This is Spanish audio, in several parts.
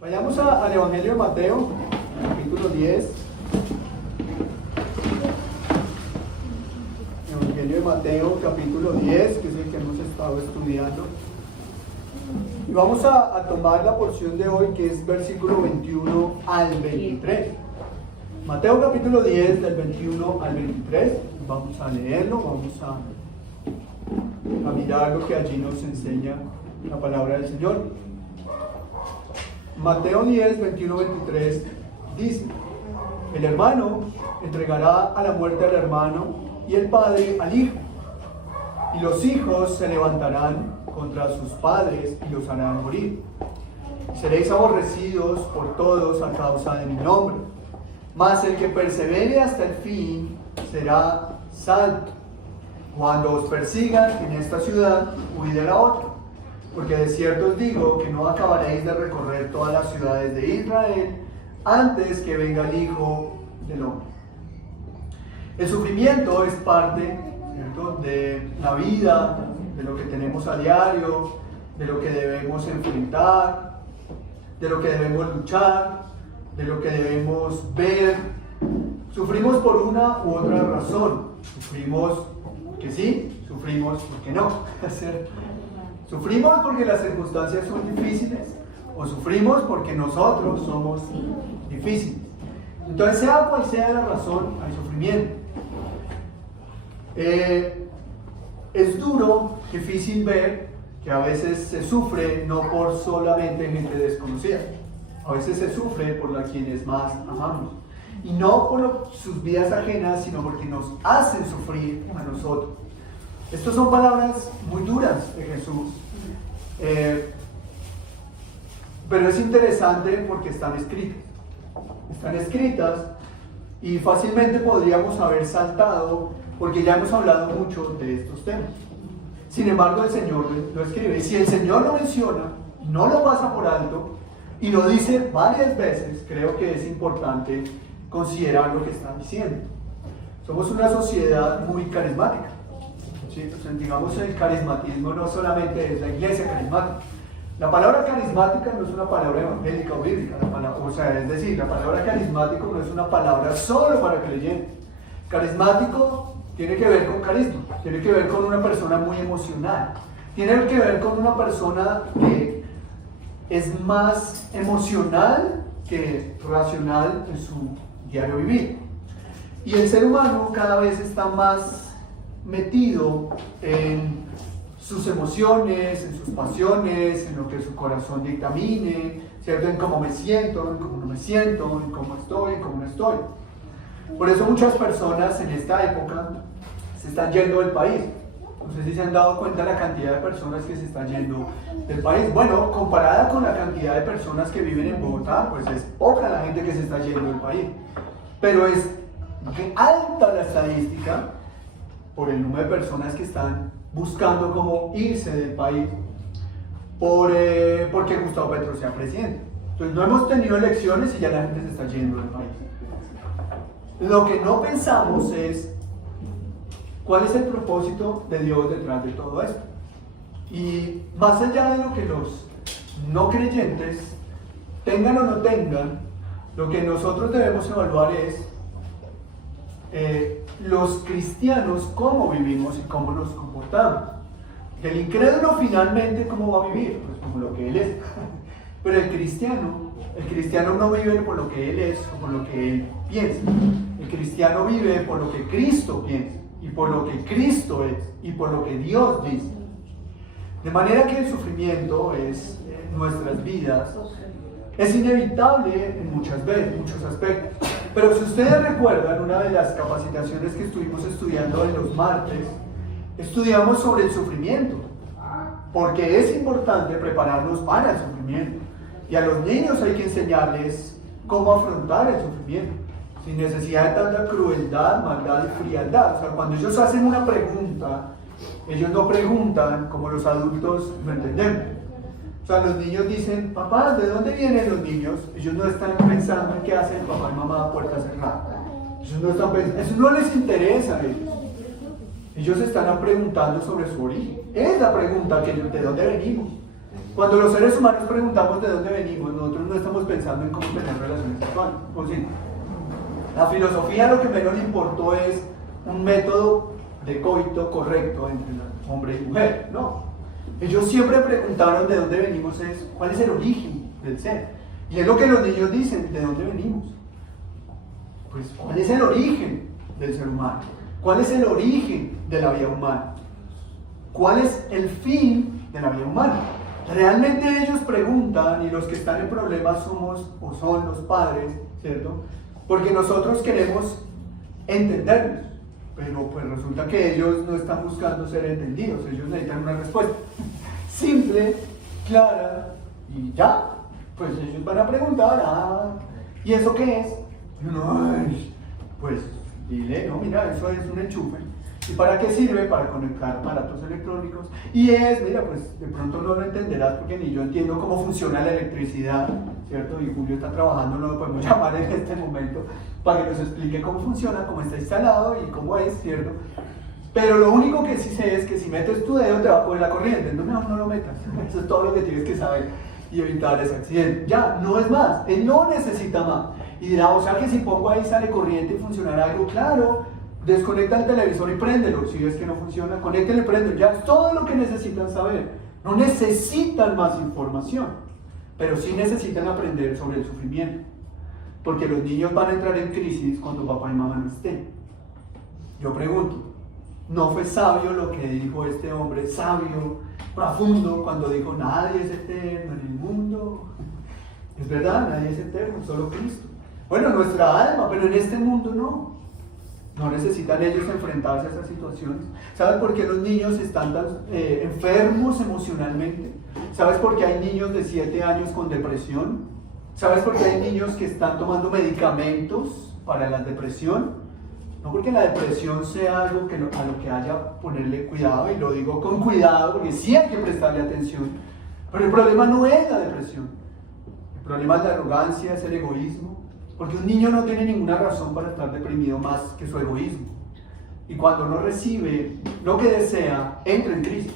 Vayamos al Evangelio de Mateo, capítulo 10. Evangelio de Mateo, capítulo 10, que es el que hemos estado estudiando. Y vamos a tomar la porción de hoy, que es versículo 21 al 23. Mateo capítulo 10, del 21 al 23. Vamos a leerlo, vamos a mirar lo que allí nos enseña la palabra del Señor. Mateo 10, 21, 23 dice: el hermano entregará a la muerte al hermano y el padre al hijo, y los hijos se levantarán contra sus padres y los harán morir. Seréis aborrecidos por todos a causa de mi nombre, mas el que persevere hasta el fin será salvo. Cuando os persigan en esta ciudad, huid de la otra. Porque de cierto os digo que no acabaréis de recorrer todas las ciudades de Israel antes que venga el Hijo del Hombre. El sufrimiento es parte, ¿cierto?, de la vida, de lo que tenemos a diario, de lo que debemos enfrentar, de lo que debemos luchar, de lo que debemos ver. Sufrimos por una u otra razón. Sufrimos porque sí, sufrimos porque no. Sufrimos porque las circunstancias son difíciles, o sufrimos porque nosotros somos difíciles. Entonces, sea cual sea la razón, hay sufrimiento. Es duro, difícil ver que a veces se sufre no por solamente gente desconocida. A veces se sufre por quienes más amamos. Y no por sus vidas ajenas, sino porque nos hacen sufrir a nosotros. Estas son palabras muy duras de Jesús, pero es interesante porque están escritas y fácilmente podríamos haber saltado porque ya hemos hablado mucho de estos temas. Sin embargo, el Señor lo escribe, y si el Señor lo menciona, no lo pasa por alto y lo dice varias veces, creo que es importante considerar lo que está diciendo. Somos una sociedad muy carismática. ¿Sí? O sea, digamos, el carismatismo no solamente es la iglesia carismática. La palabra carismática no es una palabra evangélica o bíblica. Es decir, la palabra carismático no es una palabra solo para creyentes. Carismático tiene que ver con carisma, tiene que ver con una persona muy emocional, tiene que ver con una persona que es más emocional que racional en su diario vivir. Y el ser humano cada vez está más metido en sus emociones, en sus pasiones, en lo que su corazón dictamine, ¿cierto? En cómo me siento, en cómo no me siento, en cómo estoy, en cómo no estoy. Por eso muchas personas en esta época se están yendo del país. No sé si se han dado cuenta de la cantidad de personas que se están yendo del país. Bueno, comparada con la cantidad de personas que viven en Bogotá, pues es poca la gente que se está yendo del país. Pero es alta la estadística por el número de personas que están buscando cómo irse del país porque Gustavo Petro sea presidente. Entonces no hemos tenido elecciones y ya la gente se está yendo del país. Lo que no pensamos es cuál es el propósito de Dios detrás de todo esto. Y más allá de lo que los no creyentes tengan o no tengan, lo que nosotros debemos evaluar es los cristianos cómo vivimos y cómo nos comportamos. El incrédulo finalmente cómo va a vivir, pues como lo que él es. Pero el cristiano no vive por lo que él es o por lo que él piensa. El cristiano vive por lo que Cristo piensa y por lo que Cristo es y por lo que Dios dice. De manera que el sufrimiento es en nuestras vidas es inevitable en muchos aspectos. Pero si ustedes recuerdan, una de las capacitaciones que estuvimos estudiando en los martes, estudiamos sobre el sufrimiento, porque es importante prepararnos para el sufrimiento. Y a los niños hay que enseñarles cómo afrontar el sufrimiento, sin necesidad de tanta crueldad, maldad y frialdad. O sea, cuando ellos hacen una pregunta, ellos no preguntan como los adultos lo entendemos. O sea, los niños dicen: papá, ¿de dónde vienen los niños? Ellos no están pensando en qué hacen papá y mamá a puerta cerrada. Ellos no están pensando, eso no les interesa a ellos. Ellos están preguntando sobre su origen. Es la pregunta de dónde venimos. Cuando los seres humanos preguntamos de dónde venimos, nosotros no estamos pensando en cómo tener relaciones sexuales, ¿o sí? La filosofía lo que menos le importó es un método de coito correcto entre hombre y mujer, no. Ellos siempre preguntaron de dónde venimos, cuál es el origen del ser. Y es lo que los niños dicen, ¿de dónde venimos? Pues, ¿cuál es el origen del ser humano? ¿Cuál es el origen de la vida humana? ¿Cuál es el fin de la vida humana? Realmente ellos preguntan, y los que están en problemas somos o son los padres, ¿cierto? Porque nosotros queremos entenderlos, pero pues resulta que ellos no están buscando ser entendidos, ellos necesitan una respuesta simple, clara, y ya, pues ellos van a preguntar, ¿y eso qué es? Y uno, pues dile, no, mira, eso es un enchufe. ¿Y para qué sirve? Para conectar aparatos electrónicos. Y mira, pues de pronto no lo entenderás porque ni yo entiendo cómo funciona la electricidad, ¿cierto? Y Julio está trabajando, no lo podemos llamar en este momento para que nos explique cómo funciona, cómo está instalado y cómo es, ¿cierto? Pero lo único que sí sé es que si metes tu dedo te va a coger la corriente, entonces mejor no lo metas. Eso es todo lo que tienes que saber y evitar ese accidente. Ya, no es más, él no necesita más. Y dirá, o sea que si pongo ahí sale corriente y funcionará algo, claro. Desconecta el televisor y préndelo, si ves que no funciona, conéctelo y préndelo, ya es todo lo que necesitan saber. No necesitan más información, pero sí necesitan aprender sobre el sufrimiento, porque los niños van a entrar en crisis cuando papá y mamá no estén. Yo pregunto, ¿no fue sabio lo que dijo este hombre, sabio, profundo, cuando dijo, nadie es eterno en el mundo? Es verdad, nadie es eterno, solo Cristo. Bueno, nuestra alma, pero en este mundo no. No necesitan ellos enfrentarse a esas situaciones. ¿Sabes por qué los niños están tan enfermos emocionalmente? ¿Sabes por qué hay niños de 7 años con depresión? ¿Sabes por qué hay niños que están tomando medicamentos para la depresión? No porque la depresión sea algo a lo que haya que ponerle cuidado, y lo digo con cuidado porque sí hay que prestarle atención. Pero el problema no es la depresión. El problema es la arrogancia, es el egoísmo. Porque un niño no tiene ninguna razón para estar deprimido más que su egoísmo. Y cuando no recibe lo que desea, entra en crisis.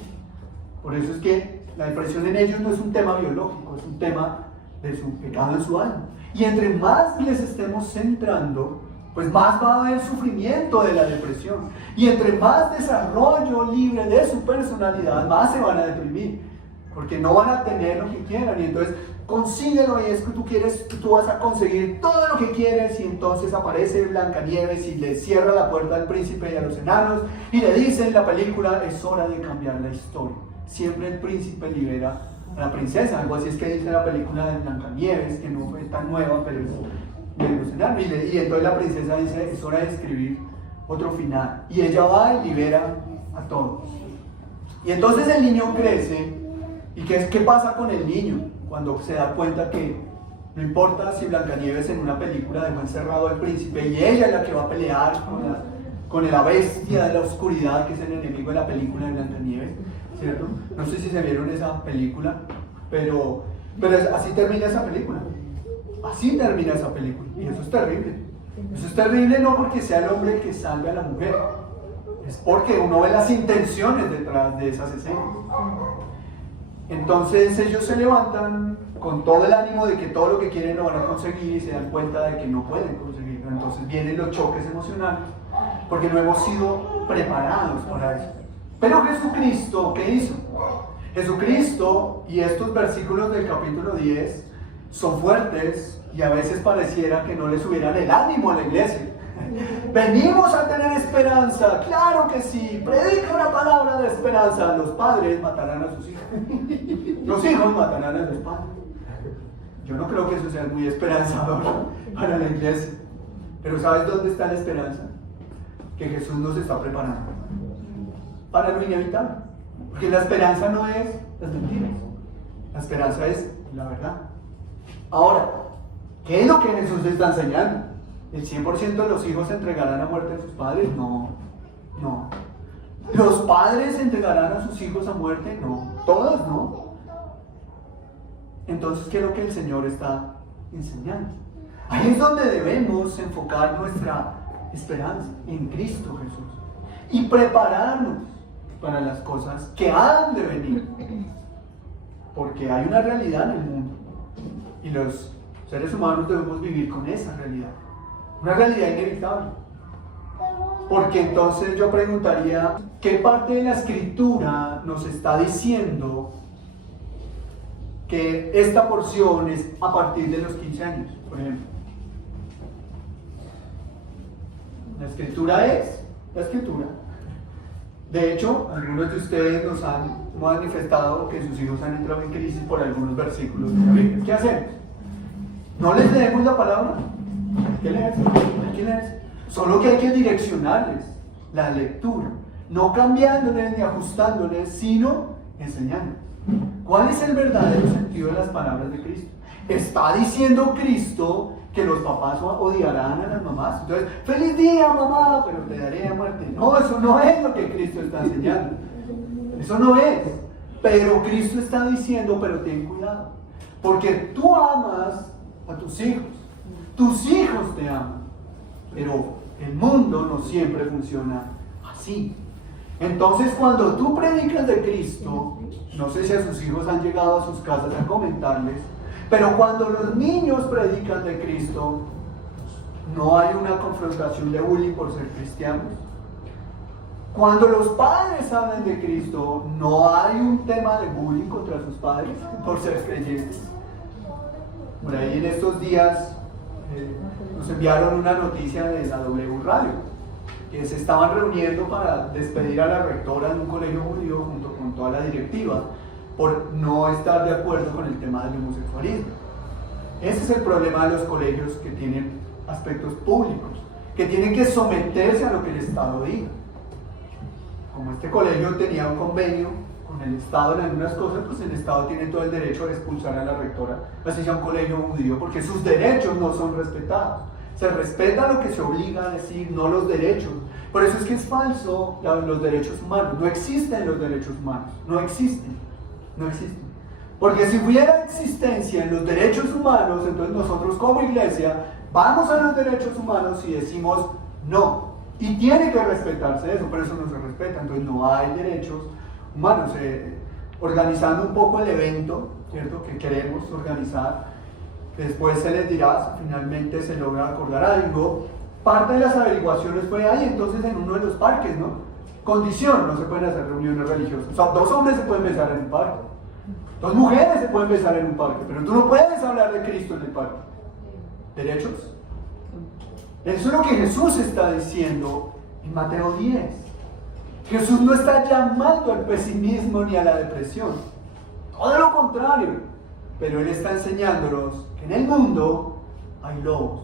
Por eso es que la depresión en ellos no es un tema biológico, es un tema de su pecado en su alma. Y entre más les estemos centrando, pues más va a haber sufrimiento de la depresión. Y entre más desarrollo libre de su personalidad, más se van a deprimir. Porque no van a tener lo que quieran. Y entonces, consíguelo, y es que tú vas a conseguir todo lo que quieres. Y entonces aparece Blancanieves y le cierra la puerta al príncipe y a los enanos y le dice en la película, es hora de cambiar la historia. Siempre el príncipe libera a la princesa, algo así es que dice la película de Blancanieves, que no fue tan nueva, pero es de los enanos. Y entonces la princesa dice, es hora de escribir otro final, y ella va y libera a todos. Y entonces el niño crece. ¿Y qué pasa con el niño cuando se da cuenta que no importa si Blancanieves en una película dejó encerrado al príncipe y ella es la que va a pelear con la bestia de la oscuridad, que es el enemigo de la película de Blancanieves, ¿cierto? No sé si se vieron esa película, pero así termina esa película. Así termina esa película, y eso es terrible. Eso es terrible no porque sea el hombre el que salve a la mujer, es porque uno ve las intenciones detrás de esas escenas. Entonces ellos se levantan con todo el ánimo de que todo lo que quieren lo van a conseguir, y se dan cuenta de que no pueden conseguirlo. Entonces vienen los choques emocionales, porque no hemos sido preparados para eso. Pero Jesucristo, ¿qué hizo? Jesucristo, y estos versículos del capítulo 10 son fuertes, y a veces pareciera que no le subieran el ánimo a la iglesia. Venimos a tener esperanza, claro que sí, predica una palabra de esperanza. Los padres matarán a sus hijos, los hijos matarán a los padres. Yo no creo que eso sea muy esperanzador para la iglesia, pero ¿sabes dónde está la esperanza? Que Jesús nos está preparando para lo inevitable, porque la esperanza no es las mentiras, la esperanza es la verdad. Ahora, ¿qué es lo que Jesús está enseñando? ¿El 100% de los hijos entregarán a muerte a sus padres? No. ¿Los padres entregarán a sus hijos a muerte? No. ¿Todos? No. Entonces, ¿qué es lo que el Señor está enseñando? Ahí es donde debemos enfocar nuestra esperanza, en Cristo Jesús, y prepararnos para las cosas que han de venir. porque hay una realidad en el mundo y los seres humanos debemos vivir con esa realidad, una realidad inevitable. Porque entonces yo preguntaría, ¿qué parte de la Escritura nos está diciendo que esta porción es a partir de los 15 años, por ejemplo? La Escritura es la Escritura. De hecho, algunos de ustedes nos han manifestado que sus hijos han entrado en crisis por algunos versículos de la Biblia. ¿Qué hacemos? ¿No les leemos la palabra? Hay que leerse, hay que leerse. Solo que hay que direccionarles la lectura, no cambiándoles ni ajustándoles, sino enseñándoles. ¿Cuál es el verdadero sentido de las palabras de Cristo? ¿Está diciendo Cristo que los papás odiarán a las mamás? Entonces, feliz día mamá, pero te daré a muerte. No, eso no es lo que Cristo está enseñando. Eso no es. Pero Cristo está diciendo, pero ten cuidado. Porque tú amas a tus hijos te aman. Pero el mundo no siempre funciona así. Entonces, cuando tú predicas de Cristo, no sé si a sus hijos han llegado a sus casas a comentarles, pero cuando los niños predican de Cristo, no hay una confrontación de bullying por ser cristianos. Cuando los padres hablan de Cristo, no hay un tema de bullying contra sus padres por ser creyentes. Por ahí en estos días nos enviaron una noticia de la W Radio, que se estaban reuniendo para despedir a la rectora de un colegio judío junto con toda la directiva por no estar de acuerdo con el tema del homosexualismo. Ese es el problema de los colegios que tienen aspectos públicos, que tienen que someterse a lo que el Estado diga. Como este colegio tenía un convenio con el Estado en algunas cosas, pues el Estado tiene todo el derecho de expulsar a la rectora, así sea un colegio judío, porque sus derechos no son respetados. Se respeta lo que se obliga a decir, no los derechos. Por eso es que es falso los derechos humanos. No existen los derechos humanos. No existen. No existen. Porque si hubiera existencia en los derechos humanos, entonces nosotros como iglesia vamos a los derechos humanos y decimos no. Y tiene que respetarse eso, pero eso no se respeta. Entonces no hay derechos humanos. Organizando un poco el evento, ¿cierto?, que queremos organizar, después se les dirá, finalmente se logra acordar algo. Parte de las averiguaciones fue, entonces en uno de los parques, ¿no? Condición, no se pueden hacer reuniones religiosas. O sea, 2 hombres se pueden besar en un parque, 2 mujeres se pueden besar en un parque, pero tú no puedes hablar de Cristo en el parque. ¿Derechos? Eso es lo que Jesús está diciendo en Mateo 10. Jesús no está llamando al pesimismo ni a la depresión. Todo lo contrario. Pero Él está enseñándonos que en el mundo hay lobos.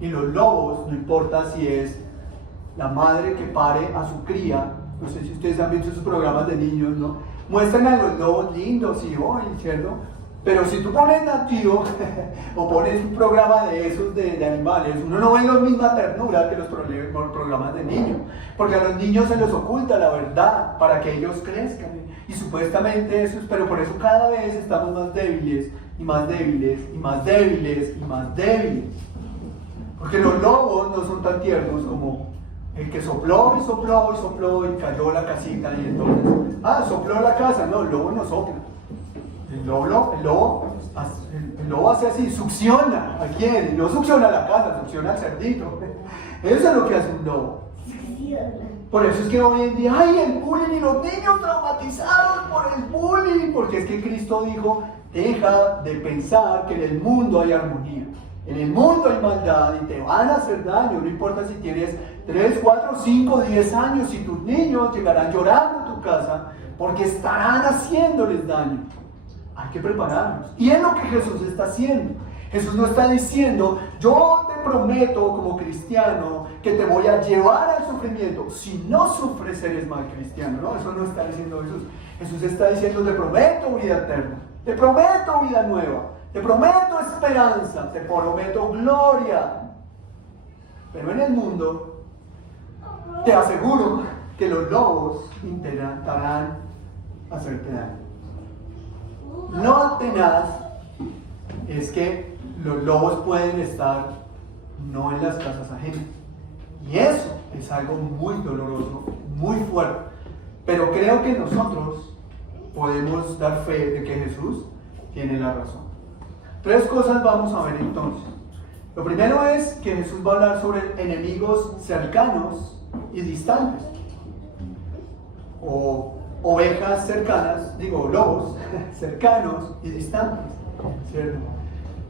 Y los lobos, no importa si es la madre que pare a su cría, no sé si ustedes han visto esos programas de niños, ¿no? Muestran a los lobos lindos y ¿cierto? Pero si tú pones nativo o pones un programa de esos de animales, uno no ve la misma ternura que los programas de niños, porque a los niños se les oculta la verdad para que ellos crezcan. Y supuestamente eso es, pero por eso cada vez estamos más débiles y más débiles y más débiles y más débiles. Porque los lobos no son tan tiernos como el que sopló y sopló y sopló y cayó la casita y entonces, sopló la casa. No, el lobo no sopla. El lobo hace así, succiona. ¿A quién? No succiona la casa, succiona al cerdito. Eso es lo que hace un lobo. Por eso es que hoy en día hay el bullying y los niños traumatizados por el bullying, porque es que Cristo dijo, deja de pensar que en el mundo hay armonía. En el mundo hay maldad y te van a hacer daño, no importa si tienes 3, 4, 5, 10 años, si tus niños llegarán llorando a tu casa porque estarán haciéndoles daño. Hay que prepararnos. Y es lo que Jesús está haciendo. Jesús no está diciendo, yo te prometo como cristiano que te voy a llevar al sufrimiento. Si no sufres, eres mal cristiano. No, eso no está diciendo Jesús. Jesús está diciendo, te prometo vida eterna, te prometo vida nueva, te prometo esperanza, te prometo gloria. Pero en el mundo, te aseguro que los lobos intentarán hacerte daño. Lo tenaz es que los lobos pueden estar no en las casas ajenas. Y eso es algo muy doloroso, muy fuerte. Pero creo que nosotros podemos dar fe de que Jesús tiene la razón. 3 cosas vamos a ver entonces. Lo primero es que Jesús va a hablar sobre enemigos cercanos y distantes, o ovejas cercanas, lobos cercanos y distantes, ¿cierto?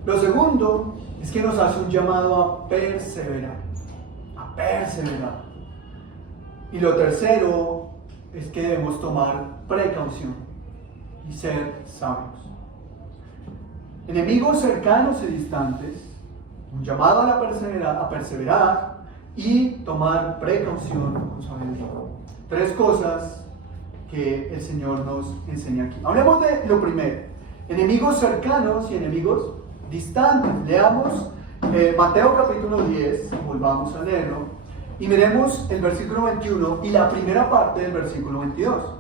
Lo segundo es que nos hace un llamado a perseverar, Y lo tercero es que debemos tomar precaución y ser sabios. Enemigos cercanos y distantes, un llamado a perseverar y tomar precaución con sabiduría. 3 cosas que el Señor nos enseña aquí. Hablemos de lo primero, enemigos cercanos y enemigos distantes. Leamos Mateo capítulo 10, volvamos a leerlo, y miremos el versículo 21 y la primera parte del versículo 22.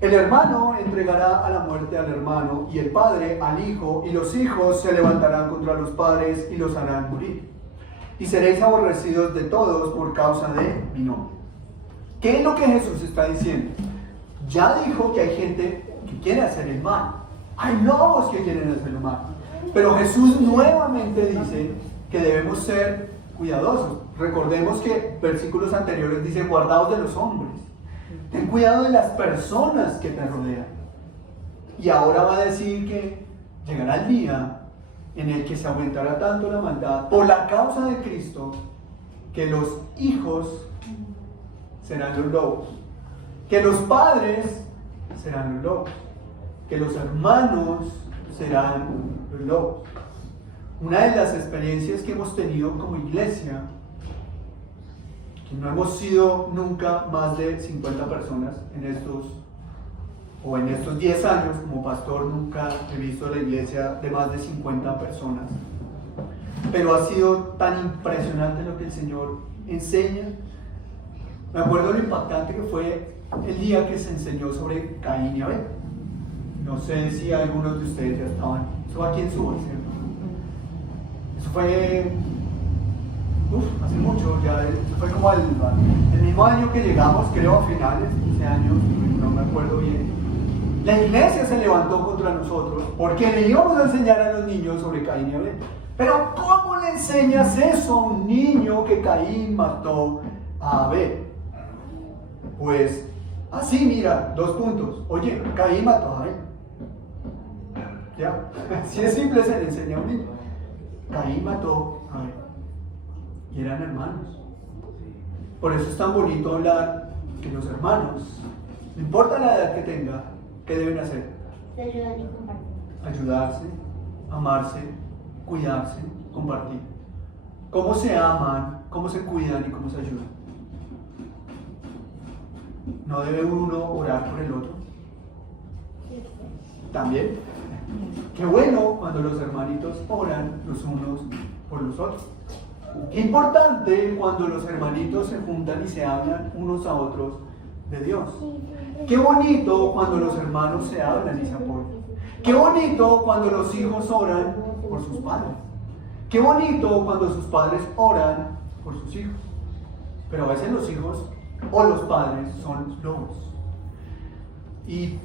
El hermano entregará a la muerte al hermano, y el padre al hijo, y los hijos se levantarán contra los padres y los harán morir. Y seréis aborrecidos de todos por causa de mi nombre. ¿Qué es lo que Jesús está diciendo? Ya dijo que hay gente que quiere hacer el mal. Hay lobos que quieren hacer el mal. Pero Jesús nuevamente dice que debemos ser cuidadosos. Recordemos que versículos anteriores dice: guardaos de los hombres. Ten cuidado de las personas que te rodean. Y ahora va a decir que llegará el día en el que se aumentará tanto la maldad por la causa de Cristo, que los hijos serán los lobos, que los padres serán los lobos, que los hermanos serán los lobos. Una de las experiencias que hemos tenido como iglesia, que no hemos sido nunca más de 50 personas en estos 10 años como pastor, nunca he visto la iglesia de más de 50 personas. Pero ha sido tan impresionante lo que el Señor enseña. Me acuerdo lo impactante que fue el día que se enseñó sobre Caín y Abel. No sé si algunos de ustedes ya estaban. Eso aquí en Suba, ¿cierto? Eso fue hace mucho, ya fue como el mismo año que llegamos, creo a finales, 15 años, no me acuerdo bien. La iglesia se levantó contra nosotros porque le íbamos a enseñar a los niños sobre Caín y Abel. Pero ¿cómo le enseñas eso a un niño que Caín mató a Abel? Pues así, mira, 2 puntos. Oye, Caín mató a Abel. Ya, si es simple, se le enseña a un niño. Caín mató a Abel. Y eran hermanos. Por eso es tan bonito hablar que los hermanos, no importa la edad que tenga, ¿qué deben hacer? Se ayudan y comparten. Ayudarse, amarse, cuidarse, compartir. ¿Cómo se aman, cómo se cuidan y cómo se ayudan? ¿No debe uno orar por el otro? También. Qué bueno cuando los hermanitos oran los unos por los otros. Qué importante cuando los hermanitos se juntan y se hablan unos a otros de Dios. Qué bonito cuando los hermanos se hablan y se apoyan. Qué bonito cuando los hijos oran por sus padres. Qué bonito cuando sus padres oran por sus hijos. Pero a veces los hijos o los padres son lobos. Y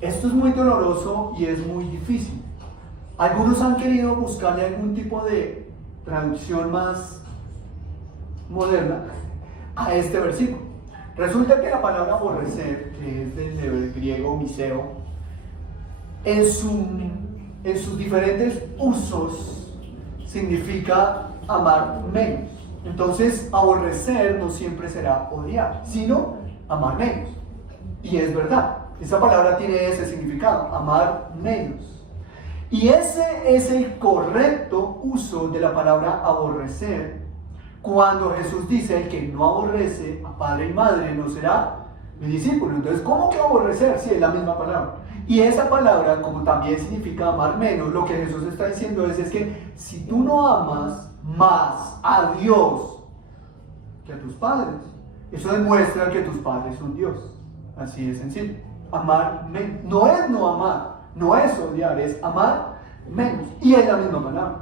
esto es muy doloroso y es muy difícil. Algunos han querido buscarle algún tipo de traducción más moderna a este versículo. Resulta que la palabra aborrecer, que es del griego miseo, en sus diferentes usos significa amar menos. Entonces, aborrecer no siempre será odiar, sino amar menos. Y es verdad, esa palabra tiene ese significado, amar menos. Y ese es el correcto uso de la palabra aborrecer, cuando Jesús dice: el que no aborrece a padre y madre no será mi discípulo. Entonces, ¿cómo que aborrecer? Sí, es la misma palabra. Y esa palabra, como también significa amar menos, lo que Jesús está diciendo es que si tú no amas más a Dios que a tus padres, eso demuestra que tus padres son Dios. Así de sencillo. Amar menos. No es no amar, no es odiar, es amar menos. Y es la misma palabra.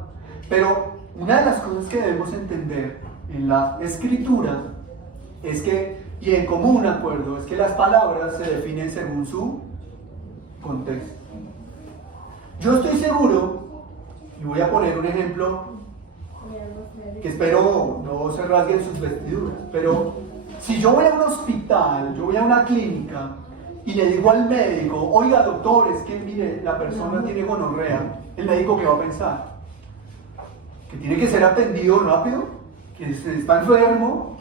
Pero una de las cosas que debemos entender en la Escritura es que y en común acuerdo es que las palabras se definen según su contexto. Yo estoy seguro, y voy a poner un ejemplo que espero no se rasguen sus vestiduras, pero si yo voy a un hospital, yo voy a una clínica y le digo al médico, oiga doctor, es que mire, la persona tiene gonorrea, el médico ¿qué va a pensar? Que tiene que ser atendido rápido, que está enfermo,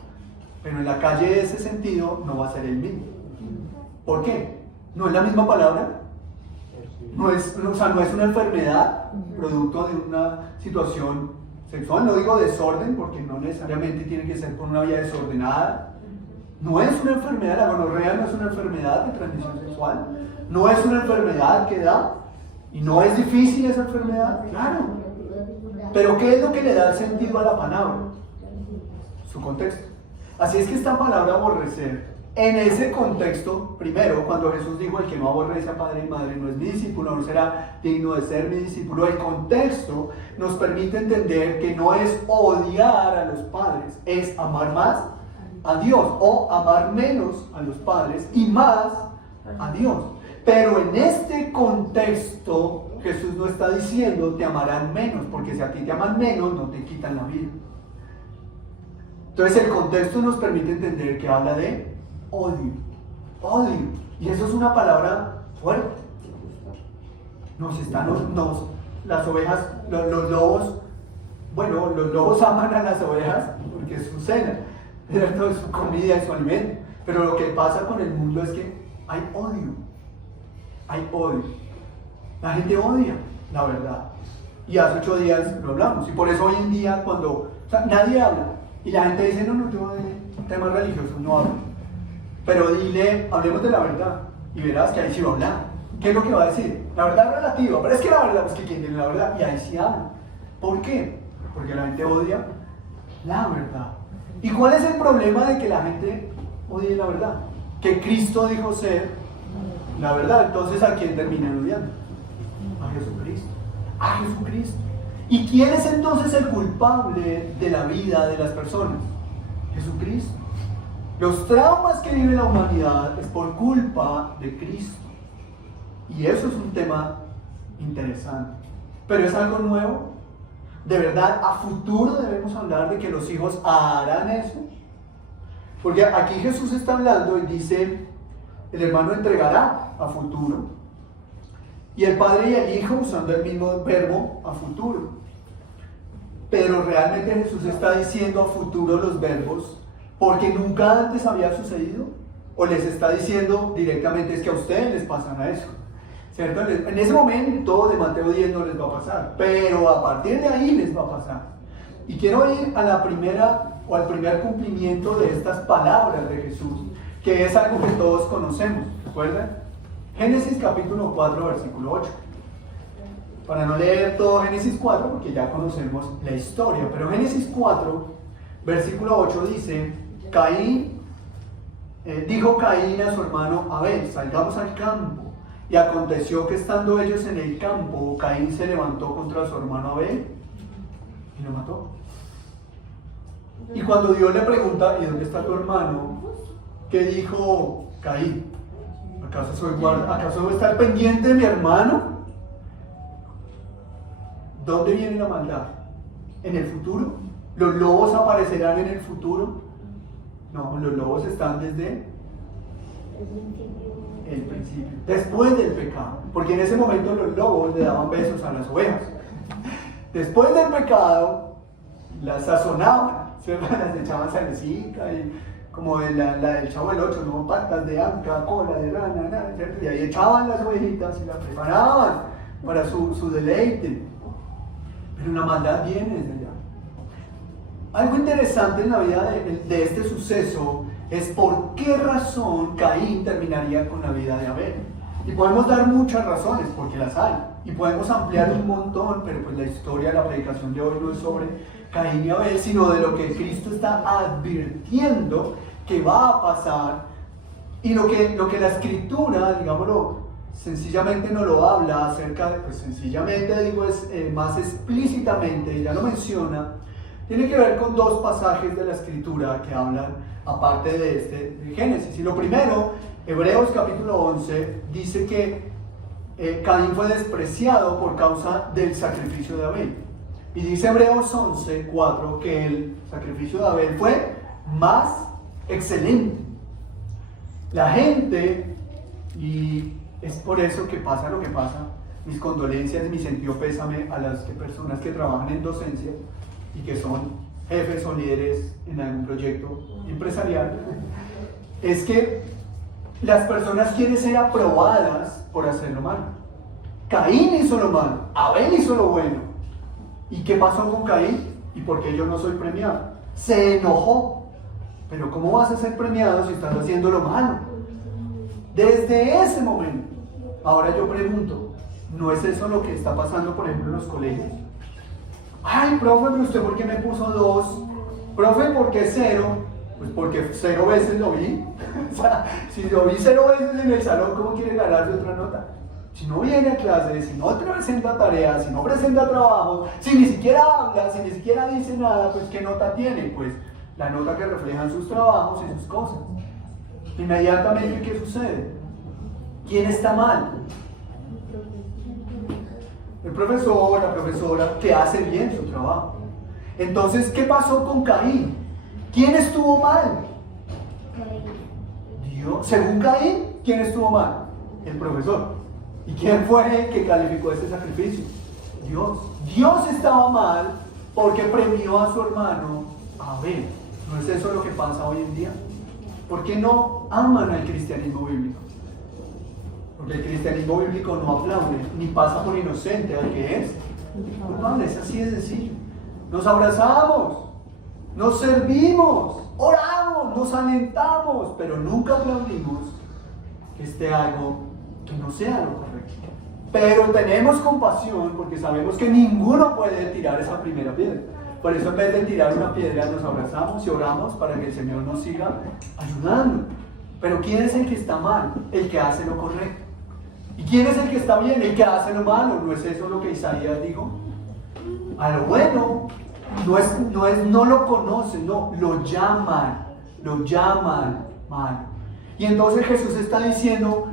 pero en la calle ese sentido no va a ser el mismo. ¿Por qué? ¿No es la misma palabra? No es una enfermedad producto de una situación sexual, no digo desorden porque no necesariamente tiene que ser por una vía desordenada. No es una enfermedad, la gonorrea no es una enfermedad de transmisión sexual, no es una enfermedad que da, y no es difícil esa enfermedad, claro. Pero ¿qué es lo que le da el sentido a la palabra? Su contexto. Así es que esta palabra aborrecer, en ese contexto, primero, cuando Jesús dijo, el que no aborrece a padre y madre no es mi discípulo, no será digno de ser mi discípulo, el contexto nos permite entender que no es odiar a los padres, es amar más a Dios, o amar menos a los padres y más a Dios. Pero en este contexto, Jesús no está diciendo te amarán menos, porque si a ti te aman menos, no te quitan la vida. Entonces el contexto nos permite entender que habla de odio, odio, y eso es una palabra fuerte. Las ovejas, los lobos, bueno, los lobos aman a las ovejas porque es su cena, es su comida y su alimento, pero lo que pasa con el mundo es que hay odio, la gente odia la verdad, y hace 8 días lo hablamos, y por eso hoy en día nadie habla, y la gente dice, no, yo de temas religiosos no hablo, pero hablemos de la verdad, y verás que ahí sí va a hablar. ¿Qué es lo que va a decir? La verdad es relativa, pero es que la verdad, pues que quien tiene la verdad, y ahí sí habla. ¿Por qué? Porque la gente odia la verdad. ¿Y cuál es el problema de que la gente odie la verdad? Que Cristo dijo ser la verdad. Entonces, ¿a quién terminan odiando? A Jesucristo. A Jesucristo. ¿Y quién es entonces el culpable de la vida de las personas? Jesucristo. Los traumas que vive la humanidad es por culpa de Cristo. Y eso es un tema interesante. ¿Pero es algo nuevo? ¿De verdad a futuro debemos hablar de que los hijos harán eso? Porque aquí Jesús está hablando y dice, el hermano entregará a futuro. Y el padre y el hijo usando el mismo verbo a futuro. Pero realmente Jesús está diciendo a futuro los verbos porque nunca antes había sucedido. O les está diciendo directamente es que a ustedes les pasará eso. ¿Cierto? En ese momento de Mateo 10 no les va a pasar, pero a partir de ahí les va a pasar. Y quiero ir a la primera o al primer cumplimiento de estas palabras de Jesús, que es algo que todos conocemos. ¿Recuerdan? Génesis capítulo 4, versículo 8. Para no leer todo Génesis 4, porque ya conocemos la historia, pero Génesis 4, versículo 8 dice, dijo Caín a su hermano Abel, salgamos al campo. Y aconteció que estando ellos en el campo, Caín se levantó contra su hermano Abel y lo mató. Y cuando Dios le pregunta, ¿y dónde está tu hermano? ¿Qué dijo Caín? ¿Acaso debo estar pendiente de mi hermano? ¿Dónde viene la maldad? ¿En el futuro? ¿Los lobos aparecerán en el futuro? No, los lobos están desde el principio, después del pecado, porque en ese momento los lobos le daban besos a las ovejas. Después del pecado las sazonaban, las echaban salecita y como la del Chavo del 8, ¿no? Patas de anca, cola de rana, ¿cierto? Y ahí echaban las ovejitas y las preparaban para su deleite. Pero la maldad viene desde allá. Algo interesante en la vida de este suceso es por qué razón Caín terminaría con la vida de Abel. Y podemos dar muchas razones, porque las hay. Y podemos ampliar un montón, pero pues la historia, la predicación de hoy no es sobre Caín y Abel, sino de lo que Cristo está advirtiendo que va a pasar. Y lo que la Escritura, digámoslo, sencillamente no lo habla acerca de, pues sencillamente digo, es más explícitamente, ya lo menciona, tiene que ver con dos pasajes de la Escritura que hablan aparte de este de Génesis. Y lo primero, Hebreos capítulo 11, dice que Caín fue despreciado por causa del sacrificio de Abel. Y dice Hebreos 11, 4, que el sacrificio de Abel fue más excelente. La gente, y es por eso que pasa lo que pasa, mis condolencias y mi sentido pésame a las personas que trabajan en docencia y que son jefes o líderes en algún proyecto empresarial, es que las personas quieren ser aprobadas por hacer lo malo. Caín hizo lo malo, Abel hizo lo bueno. ¿Y qué pasó con Caín? ¿Y por qué yo no soy premiado? Se enojó. Pero ¿cómo vas a ser premiado si estás haciendo lo malo? Desde ese momento. Ahora yo pregunto, ¿no es eso lo que está pasando, por ejemplo, en los colegios? Ay, profe, pero ¿usted por qué me puso 2? Profe, ¿por qué 0? Pues porque 0 veces lo vi. O sea, si lo vi 0 veces en el salón, ¿cómo quiere ganarse otra nota? Si no viene a clase, si no presenta tareas, si no presenta trabajos, si ni siquiera habla, si ni siquiera dice nada, pues ¿qué nota tiene? Pues la nota que reflejan sus trabajos y sus cosas. Inmediatamente, ¿qué sucede? ¿Quién está mal? El profesor o la profesora que hace bien su trabajo. Entonces, ¿qué pasó con Caín? ¿Quién estuvo mal? Dios. Según Caín, ¿quién estuvo mal? El profesor. ¿Y quién fue el que calificó este sacrificio? Dios. Dios estaba mal porque premió a su hermano Abel. ¿No es eso lo que pasa hoy en día? ¿Por qué no aman al cristianismo bíblico? Porque el cristianismo bíblico no aplaude ni pasa por inocente al que es culpable. Es así de sencillo. Nos abrazamos, nos servimos, oramos, nos alentamos, pero nunca aplaudimos que esté algo que no sea lo correcto. Pero tenemos compasión porque sabemos que ninguno puede tirar esa primera piedra. Por eso, en vez de tirar una piedra, nos abrazamos y oramos para que el Señor nos siga ayudando. Pero ¿quién es el que está mal? El que hace lo correcto. ¿Y quién es el que está bien? El que hace lo malo. ¿No es eso lo que Isaías dijo? A lo bueno no lo conocen, no, lo llaman mal. Y entonces Jesús está diciendo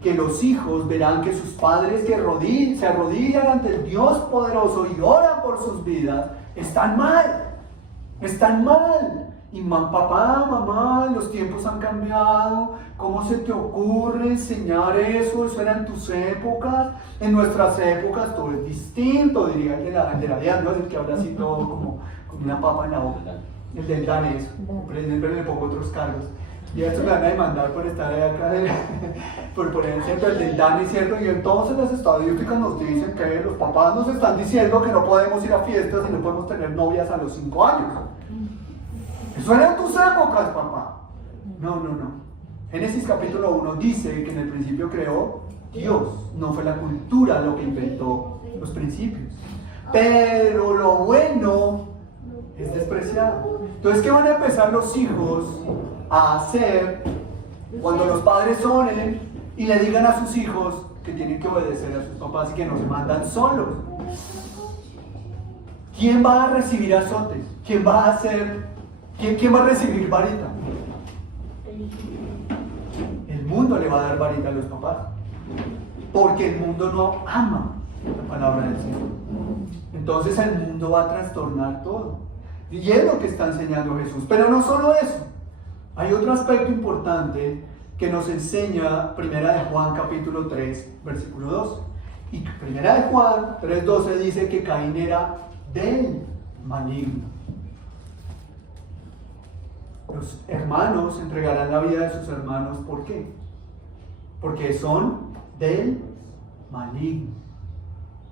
que los hijos verán que sus padres que se arrodillan ante el Dios poderoso y oran por sus vidas, están mal. Y papá, mamá, los tiempos han cambiado. ¿Cómo se te ocurre enseñar eso? Eso era en tus épocas. En nuestras épocas todo es distinto, diría el de la DEAN, ¿no? Es el que habla así todo como una papa en la boca. El del danés, siempre le pongo otros cargos. Y a eso me van a demandar por estar acá, por poner el centro del DANE, ¿cierto? Y entonces las estadísticas nos dicen que los papás nos están diciendo que no podemos ir a fiestas y no podemos tener novias a los 5 años. Eso era en tus épocas, papá. No. Génesis capítulo 1 dice que en el principio creó Dios. No fue la cultura lo que inventó los principios. Pero lo bueno es despreciado. Entonces, ¿qué van a empezar los hijos a hacer cuando los padres oren y le digan a sus hijos que tienen que obedecer a sus papás y que no se mandan solos? ¿Quién va a recibir azotes? ¿Quién va a recibir varita? El mundo le va a dar varita a los papás, porque el mundo no ama la palabra del Señor. Entonces el mundo va a trastornar todo. Y es lo que está enseñando Jesús. Pero no solo eso. Hay otro aspecto importante que nos enseña Primera de Juan capítulo 3, versículo 2. Y Primera de Juan 3:12 dice que Caín era del maligno. Los hermanos entregarán la vida de sus hermanos. ¿Por qué? Porque son del maligno.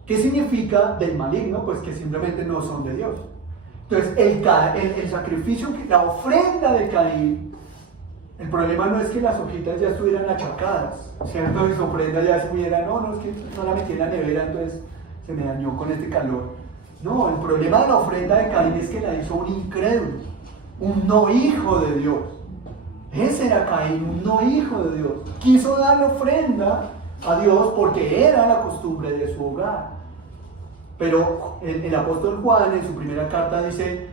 ¿Qué significa del maligno? Pues que simplemente no son de Dios. Entonces, el sacrificio, la ofrenda de Caín, el problema no es que las hojitas ya estuvieran achacadas, ¿cierto? Y su ofrenda ya estuviera, no, es que no la metí en la nevera, entonces se me dañó con este calor. No, el problema de la ofrenda de Caín es que la hizo un incrédulo, un no hijo de Dios. Ese era Caín, un no hijo de Dios. Quiso darle ofrenda a Dios porque era la costumbre de su hogar. Pero el apóstol Juan en su primera carta dice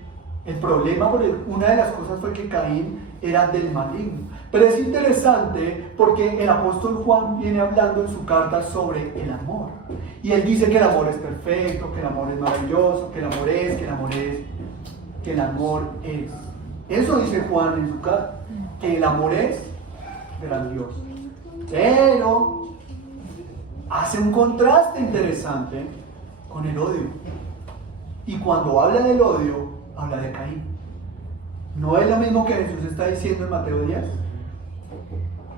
El problema, una de las cosas fue que Caín era del maligno. Pero es interesante porque el apóstol Juan viene hablando en su carta sobre el amor. Y él dice que el amor es perfecto, que el amor es maravilloso, que el amor es, que el amor es, que el amor es. Eso dice Juan en su carta, que el amor es grandioso. Pero hace un contraste interesante con el odio. Y cuando habla del odio, habla de Caín. ¿No es lo mismo que Jesús está diciendo en Mateo 10?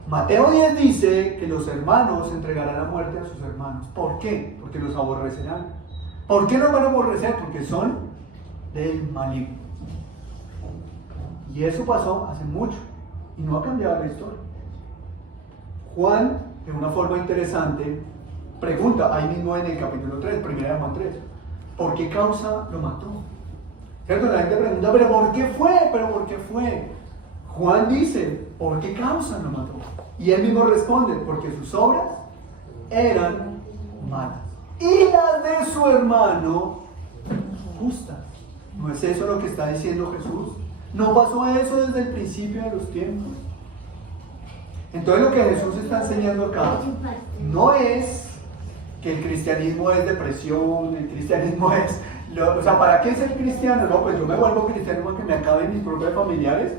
Mateo 10 dice que los hermanos entregarán la muerte a sus hermanos. ¿Por qué? Porque los aborrecerán. ¿Por qué los van a aborrecer? Porque son del maligno. Y eso pasó hace mucho y no ha cambiado la historia. Juan, de una forma interesante, pregunta, ahí mismo en el capítulo 3, 1 de Juan 3, ¿por qué causa lo mató? ¿Cierto? La gente pregunta, ¿pero por qué fue? ¿Pero por qué fue? Juan dice, ¿por qué causa lo mató? Y él mismo responde, porque sus obras eran malas. Y las de su hermano, justas. ¿No es eso lo que está diciendo Jesús? ¿No pasó eso desde el principio de los tiempos? Entonces lo que Jesús está enseñando acá no es que el cristianismo es depresión, el cristianismo es... o sea, ¿para qué ser cristiano? No, pues yo me vuelvo cristiano para que me acaben mis propios familiares.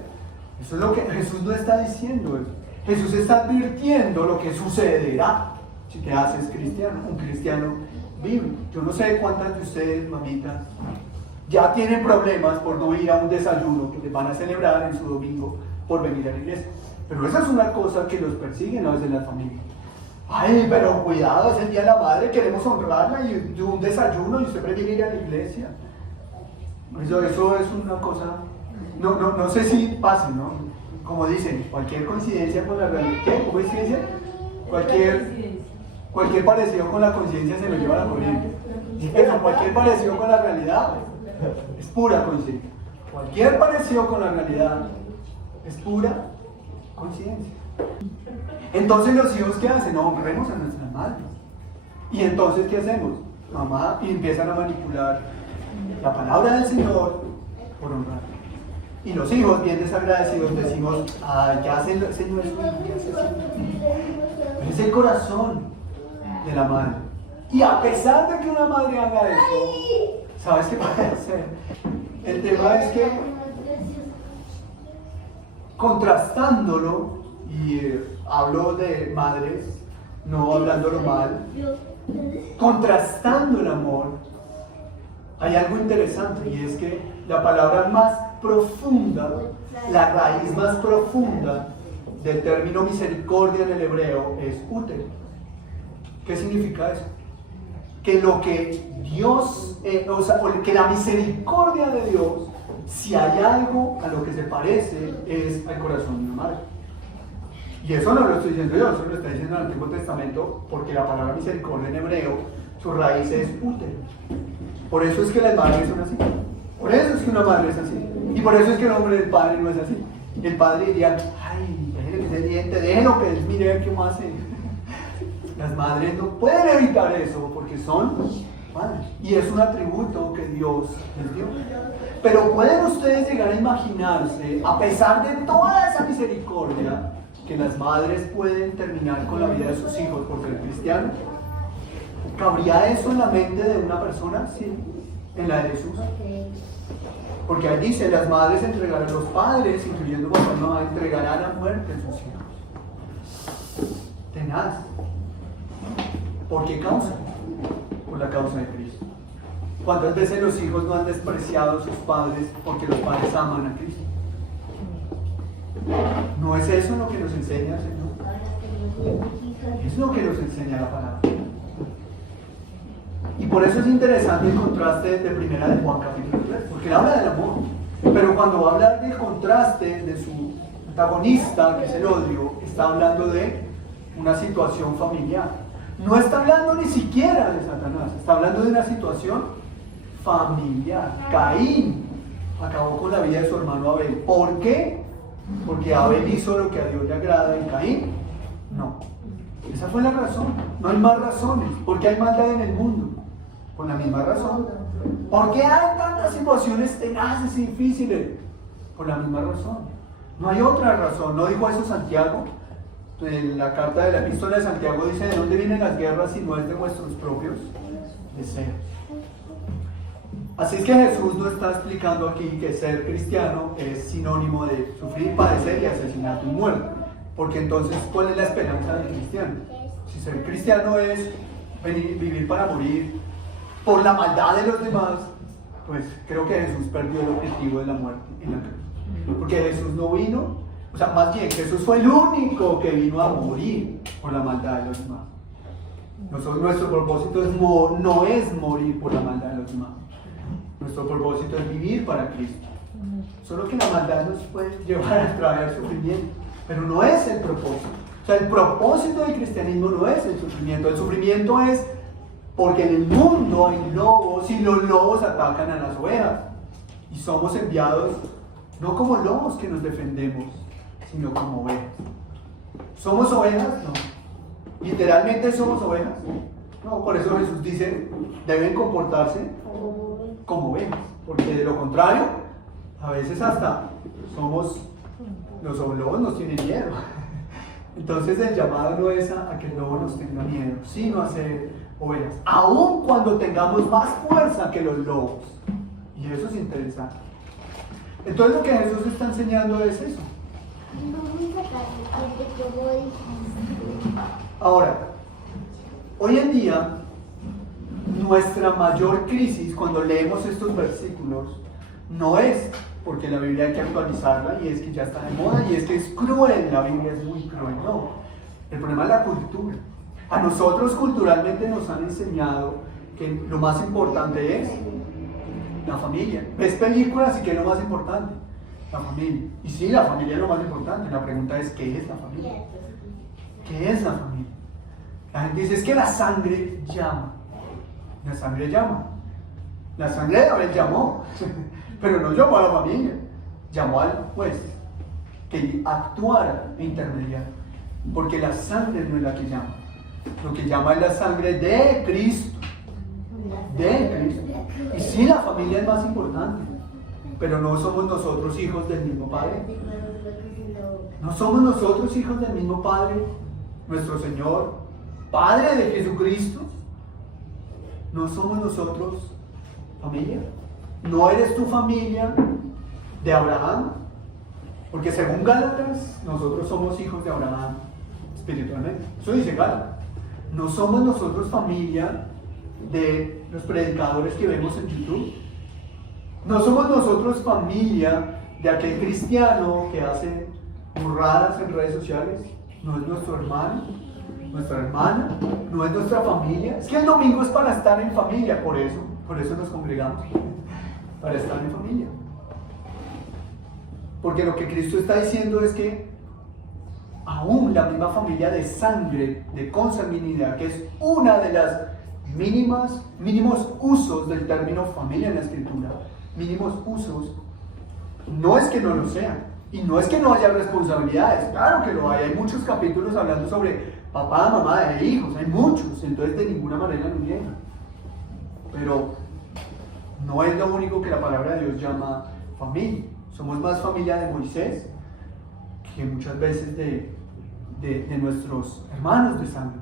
Eso es lo que Jesús no está diciendo. Jesús está advirtiendo lo que sucederá si te haces cristiano, un cristiano bíblico. Yo no sé cuántas de ustedes, mamitas, ya tienen problemas por no ir a un desayuno que les van a celebrar en su domingo por venir a la iglesia. Pero esa es una cosa que los persiguen a veces en la familia. Ay, pero cuidado, es el día de la madre, queremos honrarla y un desayuno y usted prefiere ir a la iglesia. Eso es una cosa, no sé si pase, ¿no? Como dicen, cualquier coincidencia con la realidad. ¿Qué? ¿Cómo es que dicen? Cualquier parecido con la conciencia se lo lleva a la corriente. Eso, cualquier parecido con la realidad es pura coincidencia. Cualquier parecido con la realidad es pura coincidencia. Entonces los hijos, ¿qué hacen? No, honremos a nuestras madres. Y entonces, ¿qué hacemos? Mamá, y empiezan a manipular la palabra del Señor por honrar. Y los hijos, bien desagradecidos, decimos, ¿qué hace el Señor? ¿Qué hace el Es el corazón de la madre. Y a pesar de que una madre haga eso, ¿sabes qué puede hacer? El tema es que, contrastándolo, y hablo de madres, no hablándolo mal, contrastando el amor, hay algo interesante, y es que la palabra más profunda, la raíz más profunda del término misericordia en el hebreo es útero. ¿Qué significa eso? Que lo que Dios, que la misericordia de Dios, si hay algo a lo que se parece, es al corazón de una madre. Y eso no lo estoy diciendo yo, eso lo está diciendo en el Antiguo Testamento, porque la palabra misericordia en hebreo, su raíz es útero. Por eso es que las madres son así. Por eso es que una madre es así. Y por eso es que el hombre del padre no es así. El padre diría, ay, déjelo que se diente, déjelo que él mire qué más hace. Las madres no pueden evitar eso porque son madres. Y es un atributo que Dios les dio. Pero pueden ustedes llegar a imaginarse, a pesar de toda esa misericordia, que las madres pueden terminar con la vida de sus hijos por ser cristianos. ¿Cabría eso en la mente de una persona? Sí, en la de Jesús. Porque ahí dice, las madres entregarán a los padres, incluyendo papá y mamá, entregarán a muerte a sus hijos. Tenaz. ¿Por qué causa? Por la causa de Cristo. ¿Cuántas veces los hijos no han despreciado a sus padres porque los padres aman a Cristo? ¿No es eso lo que nos enseña el Señor? Es lo que nos enseña la palabra. Y por eso es interesante el contraste de Primera de Juan capítulo 3, porque él habla del amor. Pero cuando va a hablar del contraste de su antagonista, que es el odio, está hablando de una situación familiar. No está hablando ni siquiera de Satanás, está hablando de una situación familiar. Caín acabó con la vida de su hermano Abel. ¿Por qué? Porque Abel hizo lo que a Dios le agrada y Caín no. Esa fue la razón. No hay más razones. Porque hay maldad en el mundo. Por la misma razón. ¿Por qué hay tantas situaciones tenaces y difíciles? Por la misma razón. No hay otra razón. ¿No dijo eso Santiago? En la carta de la epístola de Santiago dice: ¿de dónde vienen las guerras si no es de vuestros propios deseos? Así es que Jesús no está explicando aquí que ser cristiano es sinónimo de sufrir, padecer y asesinato y muerte. Porque entonces, ¿cuál es la esperanza del cristiano? Si ser cristiano es vivir para morir por la maldad de los demás, pues creo que Jesús perdió el objetivo de la muerte en la cruz. Porque Jesús no vino, o sea, más bien Jesús fue el único que vino a morir por la maldad de los demás. Nuestro propósito no es morir por la maldad de los demás. Nuestro propósito es vivir para Cristo. Solo que la maldad nos puede llevar a traer sufrimiento, pero no es el propósito. O sea, el propósito del cristianismo no es el sufrimiento. El sufrimiento es porque en el mundo hay lobos y los lobos atacan a las ovejas. Y somos enviados no como lobos que nos defendemos, sino como ovejas. ¿Somos ovejas? No. ¿Literalmente somos ovejas? No, por eso Jesús dice, deben comportarse como ovejas. Porque de lo contrario, a veces hasta los lobos nos tienen miedo. Entonces el llamado no es a que el lobo nos tenga miedo, sino a ser ovejas, aun cuando tengamos más fuerza que los lobos. Y eso es interesante. Entonces lo que Jesús está enseñando es eso. Ahora, hoy en día, nuestra mayor crisis cuando leemos estos versículos no es porque la Biblia hay que actualizarla y es que ya está de moda y es que es cruel, la Biblia es muy cruel. No, el problema es la cultura. A nosotros culturalmente nos han enseñado que lo más importante es la familia. Ves películas y ¿qué es lo más importante? La familia. Y sí, la familia es lo más importante. La pregunta es, ¿qué es la familia? ¿Qué es la familia? La gente dice, es que la sangre llama. La sangre llama. La sangre de Abel llamó, pero no llamó a la familia. Llamó al juez que actuara de intermediario. Porque la sangre no es la que llama. Lo que llama es la sangre de Cristo. De Cristo. Y sí, la familia es más importante, pero no somos nosotros hijos del mismo Padre. No somos nosotros hijos del mismo Padre, nuestro Señor, Padre de Jesucristo. No somos nosotros familia. No eres tu familia de Abraham, porque según Gálatas, nosotros somos hijos de Abraham espiritualmente. Eso dice Gálatas. No somos nosotros familia de los predicadores que vemos en YouTube. No somos nosotros familia de aquel cristiano que hace burradas en redes sociales. No es nuestro hermano, nuestra hermana, no es nuestra familia. Es que el domingo es para estar en familia, por eso nos congregamos, para estar en familia. Porque lo que Cristo está diciendo es que aún la misma familia de sangre, de consanguinidad, que es una de las mínimos usos del término familia en la Escritura, mínimos usos, no es que no lo sean, y no es que no haya responsabilidades, claro que lo hay muchos capítulos hablando sobre papá, mamá e hijos, hay muchos, entonces de ninguna manera lo niega, pero no es lo único que la palabra de Dios llama familia. Somos más familia de Moisés que muchas veces de nuestros hermanos de sangre.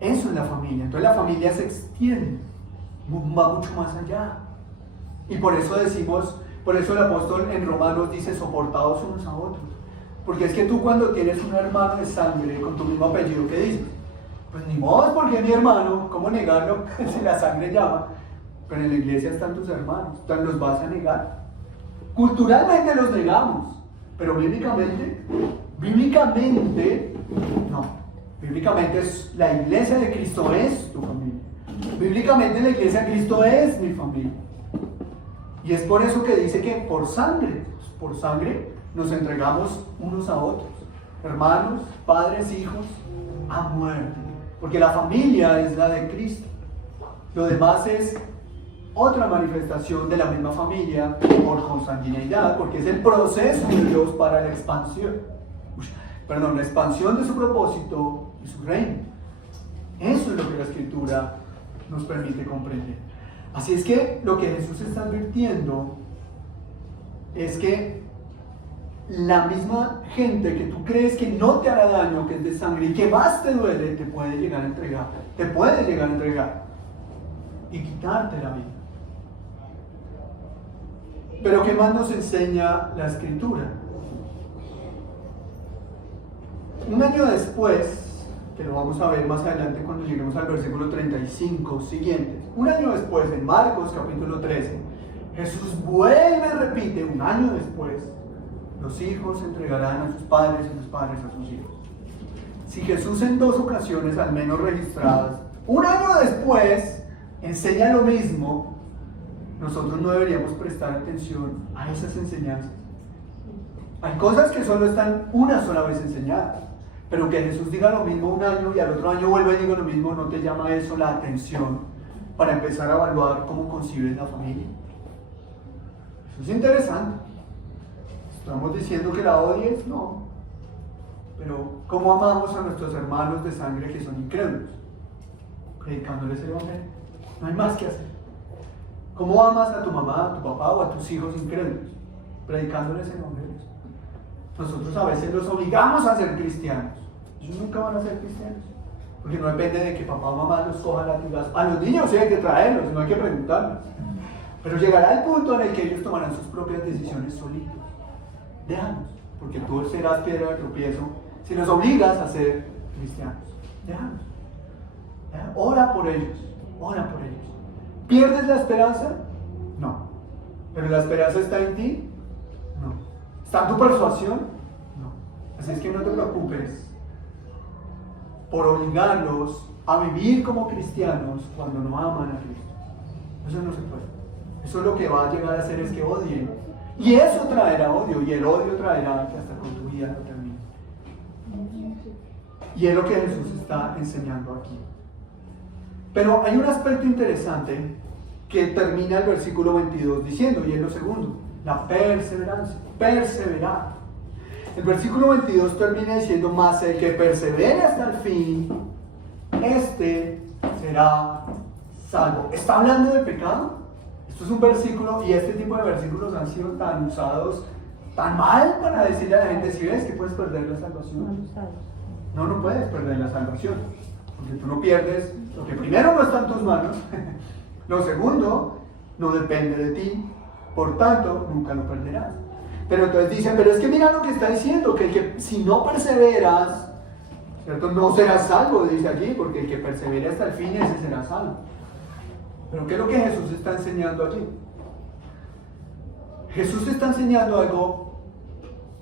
Eso es la familia. Entonces la familia se extiende, va mucho más allá. Y por eso el apóstol en Romanos dice, soportados unos a otros. Porque es que tú cuando tienes un hermano de sangre con tu mismo apellido, ¿qué dices? Pues ni modo, porque es mi hermano, ¿cómo negarlo? Si la sangre llama. Pero en la iglesia están tus hermanos, entonces los vas a negar. Culturalmente los negamos, pero bíblicamente no. Bíblicamente la iglesia de Cristo es tu familia. Bíblicamente la iglesia de Cristo es mi familia. Y es por eso que dice que por sangre nos entregamos unos a otros. Hermanos, padres, hijos, a muerte. Porque la familia es la de Cristo. Lo demás es otra manifestación de la misma familia por consanguinidad, porque es el proceso de Dios para la expansión. La expansión de su propósito y su reino. Eso es lo que la Escritura nos permite comprender. Así es que lo que Jesús está advirtiendo es que la misma gente que tú crees que no te hará daño, que es de sangre y que más te duele, te puede llegar a entregar y quitarte la vida. Pero ¿qué más nos enseña la Escritura? Un año después, que lo vamos a ver más adelante cuando lleguemos al versículo 35 siguientes, un año después, en Marcos capítulo 13, Jesús vuelve y repite, un año después, los hijos entregarán a sus padres y los padres a sus hijos. Si Jesús en 2 ocasiones, al menos registradas, un año después, enseña lo mismo, nosotros no deberíamos prestar atención a esas enseñanzas. Hay cosas que solo están una sola vez enseñadas, pero que Jesús diga lo mismo un año y al otro año vuelva y diga lo mismo, ¿no te llama eso la atención para empezar a evaluar cómo concibes la familia? Eso es interesante. ¿Estamos diciendo que la odies? No. Pero ¿cómo amamos a nuestros hermanos de sangre que son incrédulos? Predicándoles el evangelio. No hay más que hacer. ¿Cómo amas a tu mamá, a tu papá o a tus hijos incrédulos? Predicándoles el evangelio. Nosotros a veces los obligamos a ser cristianos. Ellos nunca van a ser cristianos. Porque no depende de que papá o mamá los coja latigazos. A los niños sí hay que traerlos, no hay que preguntarles. Pero llegará el punto en el que ellos tomarán sus propias decisiones solitos. Déjanos, porque tú serás piedra de tropiezo si los obligas a ser cristianos. Déjanos. Ora por ellos, ora por ellos. ¿Pierdes la esperanza? No. ¿Pero la esperanza está en ti? No. ¿Está en tu persuasión? No. Así es que no te preocupes por obligarlos a vivir como cristianos cuando no aman a Cristo. Eso no se puede. Eso lo que va a llegar a hacer es que odien. Y eso traerá odio, y el odio traerá que hasta con tu vida no termine. Y es lo que Jesús está enseñando aquí. Pero hay un aspecto interesante que termina el versículo 22 diciendo, y es lo segundo, la perseverancia, perseverar. El versículo 22 termina diciendo, mas el que persevere hasta el fin, este será salvo. ¿Está hablando del pecado? Esto es un versículo, y este tipo de versículos han sido tan usados, tan mal para decirle a la gente, si ves que puedes perder la salvación. No puedes perder la salvación, porque tú no pierdes, lo que primero no está en tus manos, lo segundo, no depende de ti, por tanto, nunca lo perderás. Pero entonces dicen, pero es que mira lo que está diciendo, que el que si no perseveras, ¿cierto? No serás salvo, dice aquí, porque el que persevere hasta el fin, ese será salvo. Pero ¿qué es lo que Jesús está enseñando aquí? Jesús está enseñando algo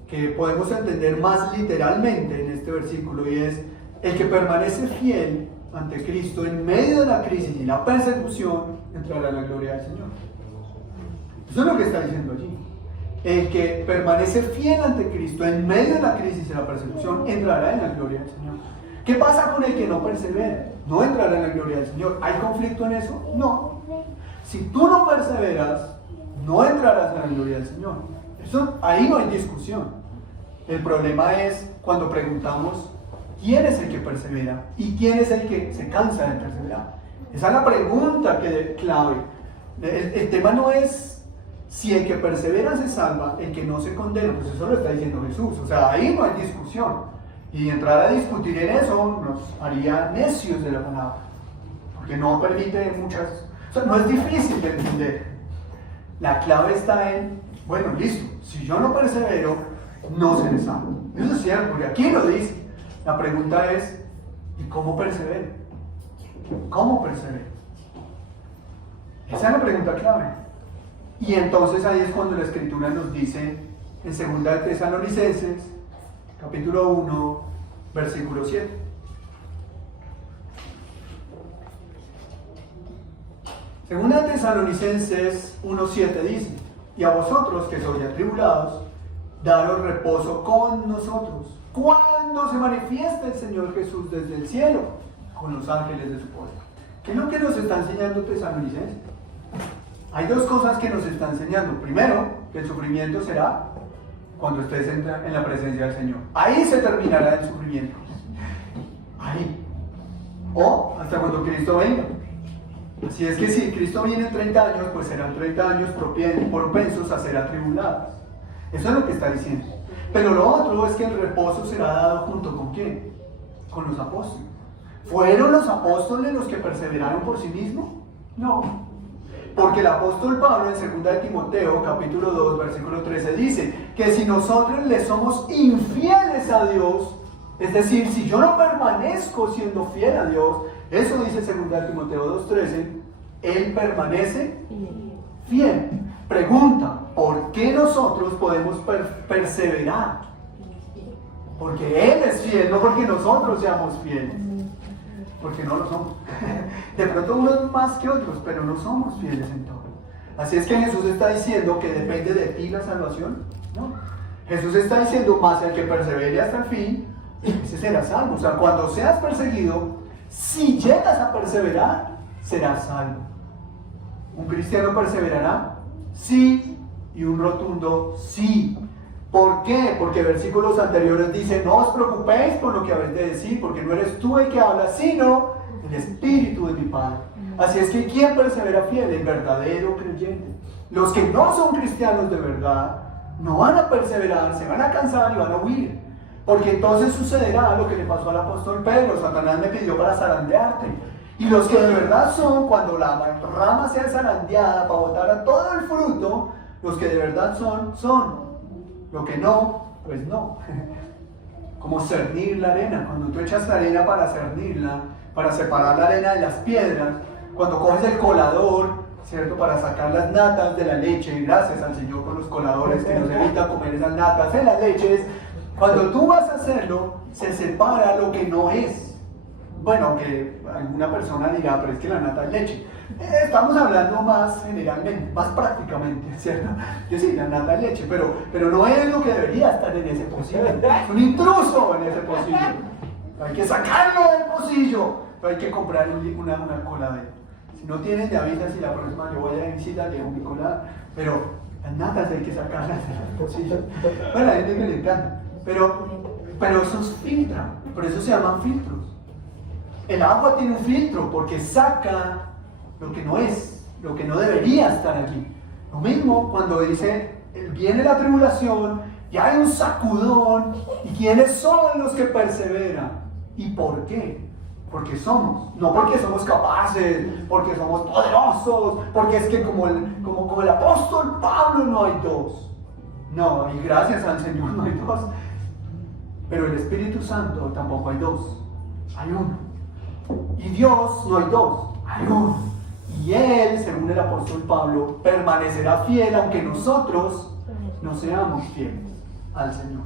que podemos entender más literalmente en este versículo, y es el que permanece fiel ante Cristo en medio de la crisis y la persecución entrará a la gloria del Señor. Eso es lo que está diciendo allí. El que permanece fiel ante Cristo en medio de la crisis y la persecución entrará en la gloria del Señor. ¿Qué pasa con el que no persevera? No entrará en la gloria del Señor. ¿Hay conflicto en eso? No. Si tú no perseveras, no entrarás en la gloria del Señor. Eso, ahí no hay discusión. El problema es cuando preguntamos quién es el que persevera y quién es el que se cansa de perseverar. Esa es la pregunta clave. El tema no es si el que persevera se salva, el que no se condena, pues eso lo está diciendo Jesús. O sea, ahí no hay discusión. Y entrar a discutir en eso nos haría necios de la palabra, porque no permite muchas... O sea, no es difícil de entender. La clave está en, bueno, listo, si yo no persevero, no seré salvo. Eso es cierto, porque aquí lo dice. La pregunta es, ¿y cómo persevero? ¿Cómo persevero? Esa es la pregunta clave. Y entonces ahí es cuando la Escritura nos dice, en 2 Tesalonicenses, capítulo 1, versículo 7. Segunda Tesalonicenses 1:7 dice, y a vosotros que sois atribulados, daros reposo con nosotros, cuando se manifieste el Señor Jesús desde el cielo, con los ángeles de su poder. ¿Qué es lo que nos está enseñando Tesalonicenses? Hay dos cosas que nos está enseñando. Primero, que el sufrimiento será cuando estés en la presencia del Señor. Ahí se terminará el sufrimiento. Ahí. O hasta cuando Cristo venga. Así es que si Cristo viene en 30 años, pues serán 30 años propensos a ser atribulados. Eso es lo que está diciendo. Pero lo otro es que el reposo será dado junto con ¿quién? Con los apóstoles. ¿Fueron los apóstoles los que perseveraron por sí mismos? No. Porque el apóstol Pablo en 2 de Timoteo, capítulo 2, versículo 13, dice que si nosotros le somos infieles a Dios, es decir, si yo no permanezco siendo fiel a Dios, eso dice 2 de Timoteo 2:13, Él permanece fiel. Pregunta, ¿por qué nosotros podemos perseverar? Porque Él es fiel, no porque nosotros seamos fieles. Porque no lo somos. De pronto unos más que otros, pero no somos fieles en todo. Así es que Jesús está diciendo que depende de ti la salvación. No. Jesús está diciendo, más el que persevere hasta el fin, ese será salvo. O sea, cuando seas perseguido, si llegas a perseverar, serás salvo. ¿Un cristiano perseverará? Sí, y un rotundo sí. ¿Por qué? Porque versículos anteriores dicen, no os preocupéis por lo que habéis de decir, porque no eres tú el que habla, sino el Espíritu de mi Padre. Así es que ¿quién persevera fiel? El verdadero creyente. Los que no son cristianos de verdad, no van a perseverar, se van a cansar y van a huir. Porque entonces sucederá lo que le pasó al apóstol Pedro: Satanás me pidió para zarandearte. Y los que de verdad son, cuando la rama sea zarandeada para botar a todo el fruto, los que de verdad son. Lo que no, pues no. Como cernir la arena. Cuando tú echas la arena para cernirla, para separar la arena de las piedras, cuando coges el colador, ¿cierto? Para sacar las natas de la leche, gracias al Señor por los coladores que nos evita comer esas natas de las leches. Cuando tú vas a hacerlo, se separa lo que no es. Bueno, aunque alguna persona dirá, pero es que la nata es leche. Estamos hablando más generalmente, más prácticamente, ¿cierto? Yo sí, la nata es leche, pero no es lo que debería estar en ese pocillo. Es un intruso en ese pocillo. Hay que sacarlo del pocillo, pero hay que comprar una coladera. Si no tienes, te avisas y la próxima yo voy a visitar, llevo mi colada. Pero las natas hay que sacarlas del pocillo. Bueno, a la gente que le encanta. Pero esos filtran, por eso se llaman filtros. El agua tiene un filtro porque saca lo que no es, lo que no debería estar aquí. Lo mismo cuando dice, viene la tribulación y hay un sacudón, ¿y quiénes son los que perseveran? ¿Y por qué? Porque somos, no porque somos capaces, porque somos poderosos, porque es que como el apóstol Pablo no hay dos. No, y gracias al Señor no hay dos. Pero el Espíritu Santo tampoco hay dos, hay uno. Y Dios no hay dos, hay uno. Y Él, según el apóstol Pablo, permanecerá fiel aunque nosotros no seamos fieles al Señor.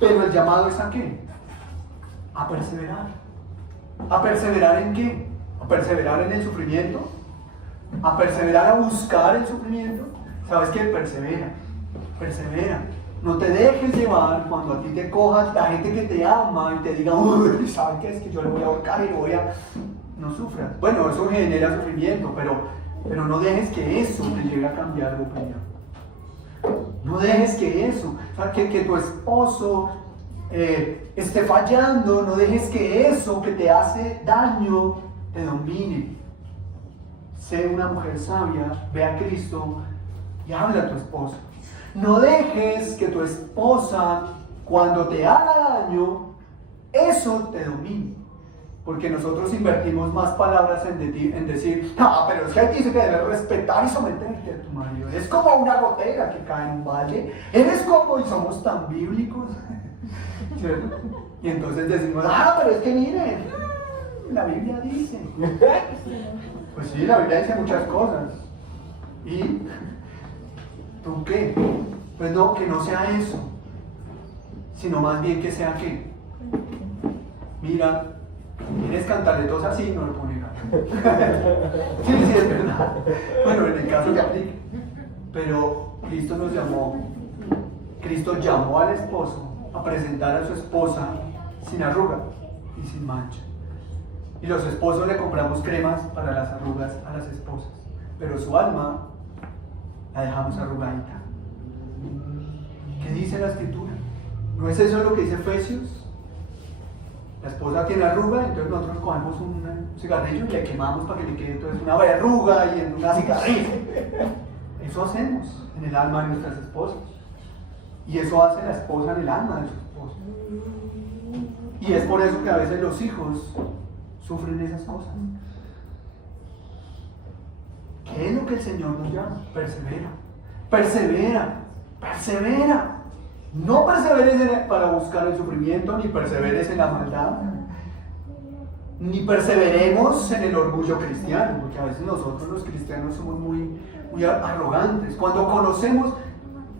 Pero el llamado es ¿a qué? A perseverar. ¿A perseverar en qué? ¿A perseverar en el sufrimiento? ¿A perseverar a buscar el sufrimiento? ¿Sabes qué? Persevera. No te dejes llevar cuando a ti te cojas la gente que te ama y te diga, uy, ¿saben qué? Es que yo le voy a ahorcar y lo voy a... No sufras. Bueno, eso genera sufrimiento, pero no dejes que eso te llegue a cambiar de opinión. No dejes que eso, o sea, que tu esposo esté fallando, no dejes que eso que te hace daño te domine. Sé una mujer sabia, ve a Cristo y habla a tu esposo. No dejes que tu esposa, cuando te haga daño, eso te domine. Porque nosotros invertimos más palabras en decir, pero es que aquí dice que debes respetar y someterte a tu marido. Es como una gotera que cae en un valle. Eres como, y somos tan bíblicos. ¿Cierto? Y entonces decimos, pero es que miren, la Biblia dice. Pues sí, la Biblia dice muchas cosas. ¿Y tú qué? Pues no, que no sea eso, sino más bien que sea ¿qué? Mira, ¿eres cantaletosa? Así no lo pone nada. Sí, es verdad. Bueno, en el caso que aplique. Pero Cristo llamó al esposo a presentar a su esposa sin arruga y sin mancha. Y los esposos le compramos cremas para las arrugas a las esposas, pero su alma la dejamos arrugadita. ¿Qué dice la Escritura? ¿No es eso lo que dice Efesios? La esposa tiene arruga, entonces nosotros cogemos un cigarrillo y le quemamos para que le quede entonces una verruga y en una cigarrilla. Eso hacemos en el alma de nuestras esposas. Y eso hace la esposa en el alma de su esposo. Y es por eso que a veces los hijos sufren esas cosas. ¿Qué es lo que el Señor nos llama? Persevera, persevera, persevera. No perseveres para buscar el sufrimiento, ni perseveres en la maldad, ni perseveremos en el orgullo cristiano, porque a veces nosotros los cristianos somos muy arrogantes. Cuando conocemos,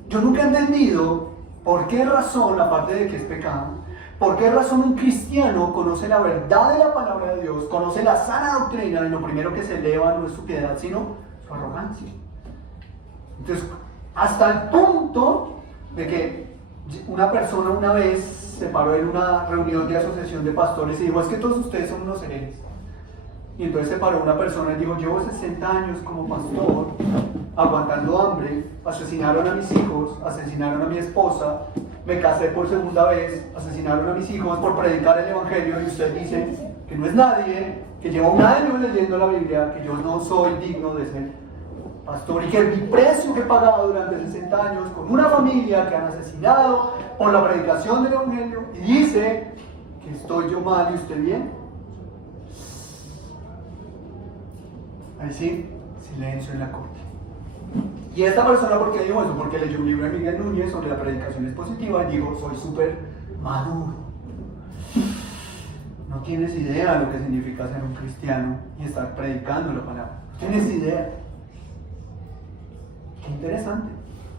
yo nunca he entendido por qué razón, aparte de que es pecado, por qué razón un cristiano conoce la verdad de la palabra de Dios, conoce la sana doctrina, y lo primero que se eleva no es su piedad, sino su arrogancia. Entonces, hasta el punto de que una persona una vez se paró en una reunión de asociación de pastores y dijo: es que todos ustedes son unos herejes. Y entonces se paró una persona y dijo: llevo 60 años como pastor, aguantando hambre, asesinaron a mis hijos, asesinaron a mi esposa, me casé por segunda vez, asesinaron a mis hijos por predicar el evangelio, y usted dice que no es nadie, que lleva un año leyendo la Biblia, que yo no soy digno de ser pastor, y que mi precio que he pagado durante 60 años con una familia que han asesinado por la predicación del evangelio, y dice que estoy yo mal y usted bien. Ahí sí, silencio en la corte. Y esta persona, ¿por qué dijo eso? Porque leyó un libro de Miguel Núñez sobre la predicación expositiva y dijo: soy súper maduro. No tienes idea de lo que significa ser un cristiano y estar predicando la palabra. No tienes idea. Qué interesante.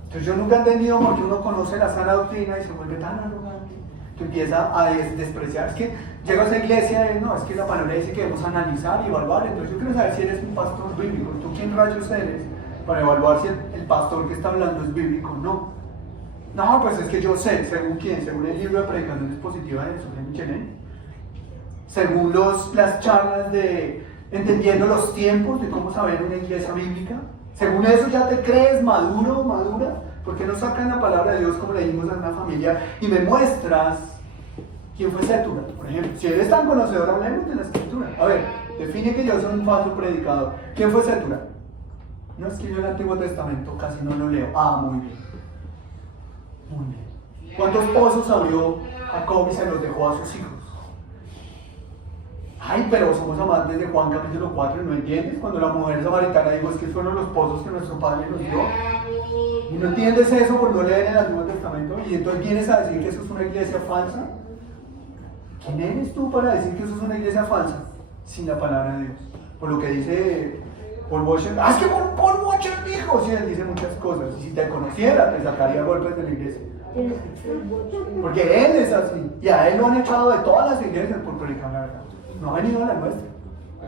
Entonces yo nunca he entendido por qué uno conoce la sana doctrina y se vuelve tan arrogante. Tú empiezas a despreciar. Es que llego a esa iglesia y no, es que la palabra dice que debemos analizar y evaluar. Entonces yo quiero saber si eres un pastor bíblico. ¿Tú quién rayos eres para evaluar si el pastor que está hablando es bíblico o no? No, pues es que yo sé. ¿Según quién? Según el libro de predicación expositiva de Jesús de Michelén. Según las charlas de entendiendo los tiempos de cómo saber una iglesia bíblica. Según eso ya te crees maduro o madura. ¿Por qué no sacan la palabra de Dios como le dimos a una familia y me muestras quién fue Sétura? Por ejemplo, si eres tan conocedor, hablemos de la escritura. A ver, define que yo soy un falso predicador. ¿Quién fue Sétura? No, es que yo el Antiguo Testamento casi no lo leo. Ah, muy bien. Muy bien. ¿Cuántos pozos abrió Jacob y se los dejó a sus hijos? Ay, pero somos amantes de Juan capítulo 4 y no entiendes cuando la mujer samaritana dijo: es que fueron los pozos que nuestro padre nos dio. Y no entiendes eso por no leer el Antiguo Testamento, y entonces vienes a decir que eso es una iglesia falsa. ¿Quién eres tú para decir que eso es una iglesia falsa sin la palabra de Dios? Por lo que dice Paul Washer. Ah, es que Paul Washer dijo. Sí, él dice muchas cosas, y si te conociera te sacaría golpes de la iglesia, porque él es así, y a él lo han echado de todas las iglesias por predicar la verdad. No ha venido a la nuestra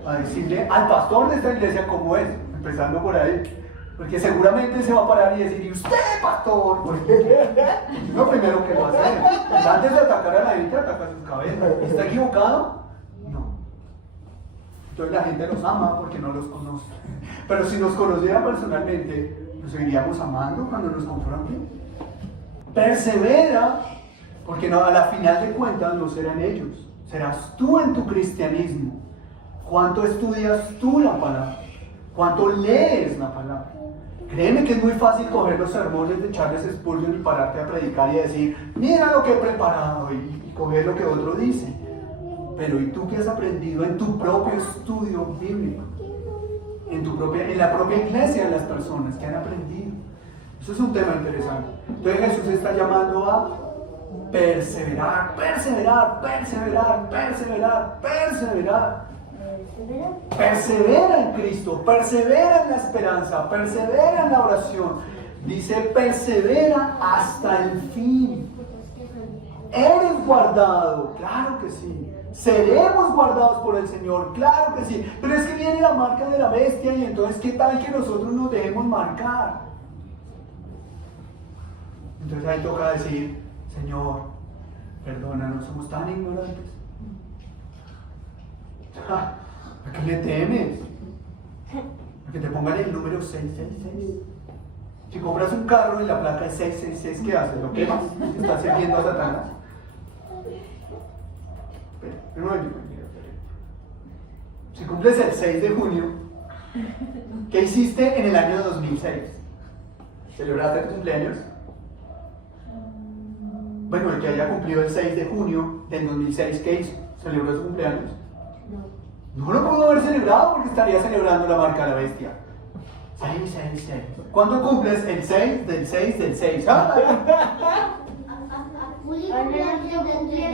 a decirle al pastor de esta iglesia cómo es, empezando por ahí, porque seguramente se va a parar y decir: ¿y usted, pastor? Es lo primero que va a hacer. Pues antes de atacar a la gente, ataca sus cabezas. ¿Está equivocado? No. Entonces la gente los ama porque no los conoce. Pero si nos conociera personalmente, nos seguiríamos amando cuando nos confronten. Persevera, porque no, a la final de cuentas no serán ellos. Serás tú en tu cristianismo. ¿Cuánto estudias tú la palabra? ¿Cuánto lees la palabra? Créeme que es muy fácil coger los sermones de Charles Spurgeon y pararte a predicar y decir: mira lo que he preparado, y coger lo que otro dice. Pero ¿y tú qué has aprendido en tu propio estudio bíblico? En la propia iglesia de las personas que han aprendido. Eso es un tema interesante. Entonces Jesús está llamando a perseverar, perseverar, perseverar, perseverar, perseverar. Persevera en Cristo, persevera en la esperanza, persevera en la oración. Dice: persevera hasta el fin. ¿Eres guardado? Claro que sí. ¿Seremos guardados por el Señor? Claro que sí. Pero es que viene la marca de la bestia, y entonces ¿qué tal que nosotros nos dejemos marcar? Entonces ahí toca decir: Señor, perdónanos, somos tan ignorantes. ¿A qué le temes? ¿A que te pongan el número 666? Si compras un carro y la placa es 666, ¿qué haces? ¿Lo quemas? ¿Estás sirviendo a Satanás? No, si cumples el 6 de junio, ¿qué hiciste en el año 2006? ¿Celebraste tu cumpleaños? Bueno, el que haya cumplido el 6 de junio del 2006, ¿qué hizo? ¿Celebró su cumpleaños? No lo pudo haber celebrado porque estaría celebrando la marca de la bestia. 6, 6, 6. ¿Cuándo cumples? El 6 del 6 del 6.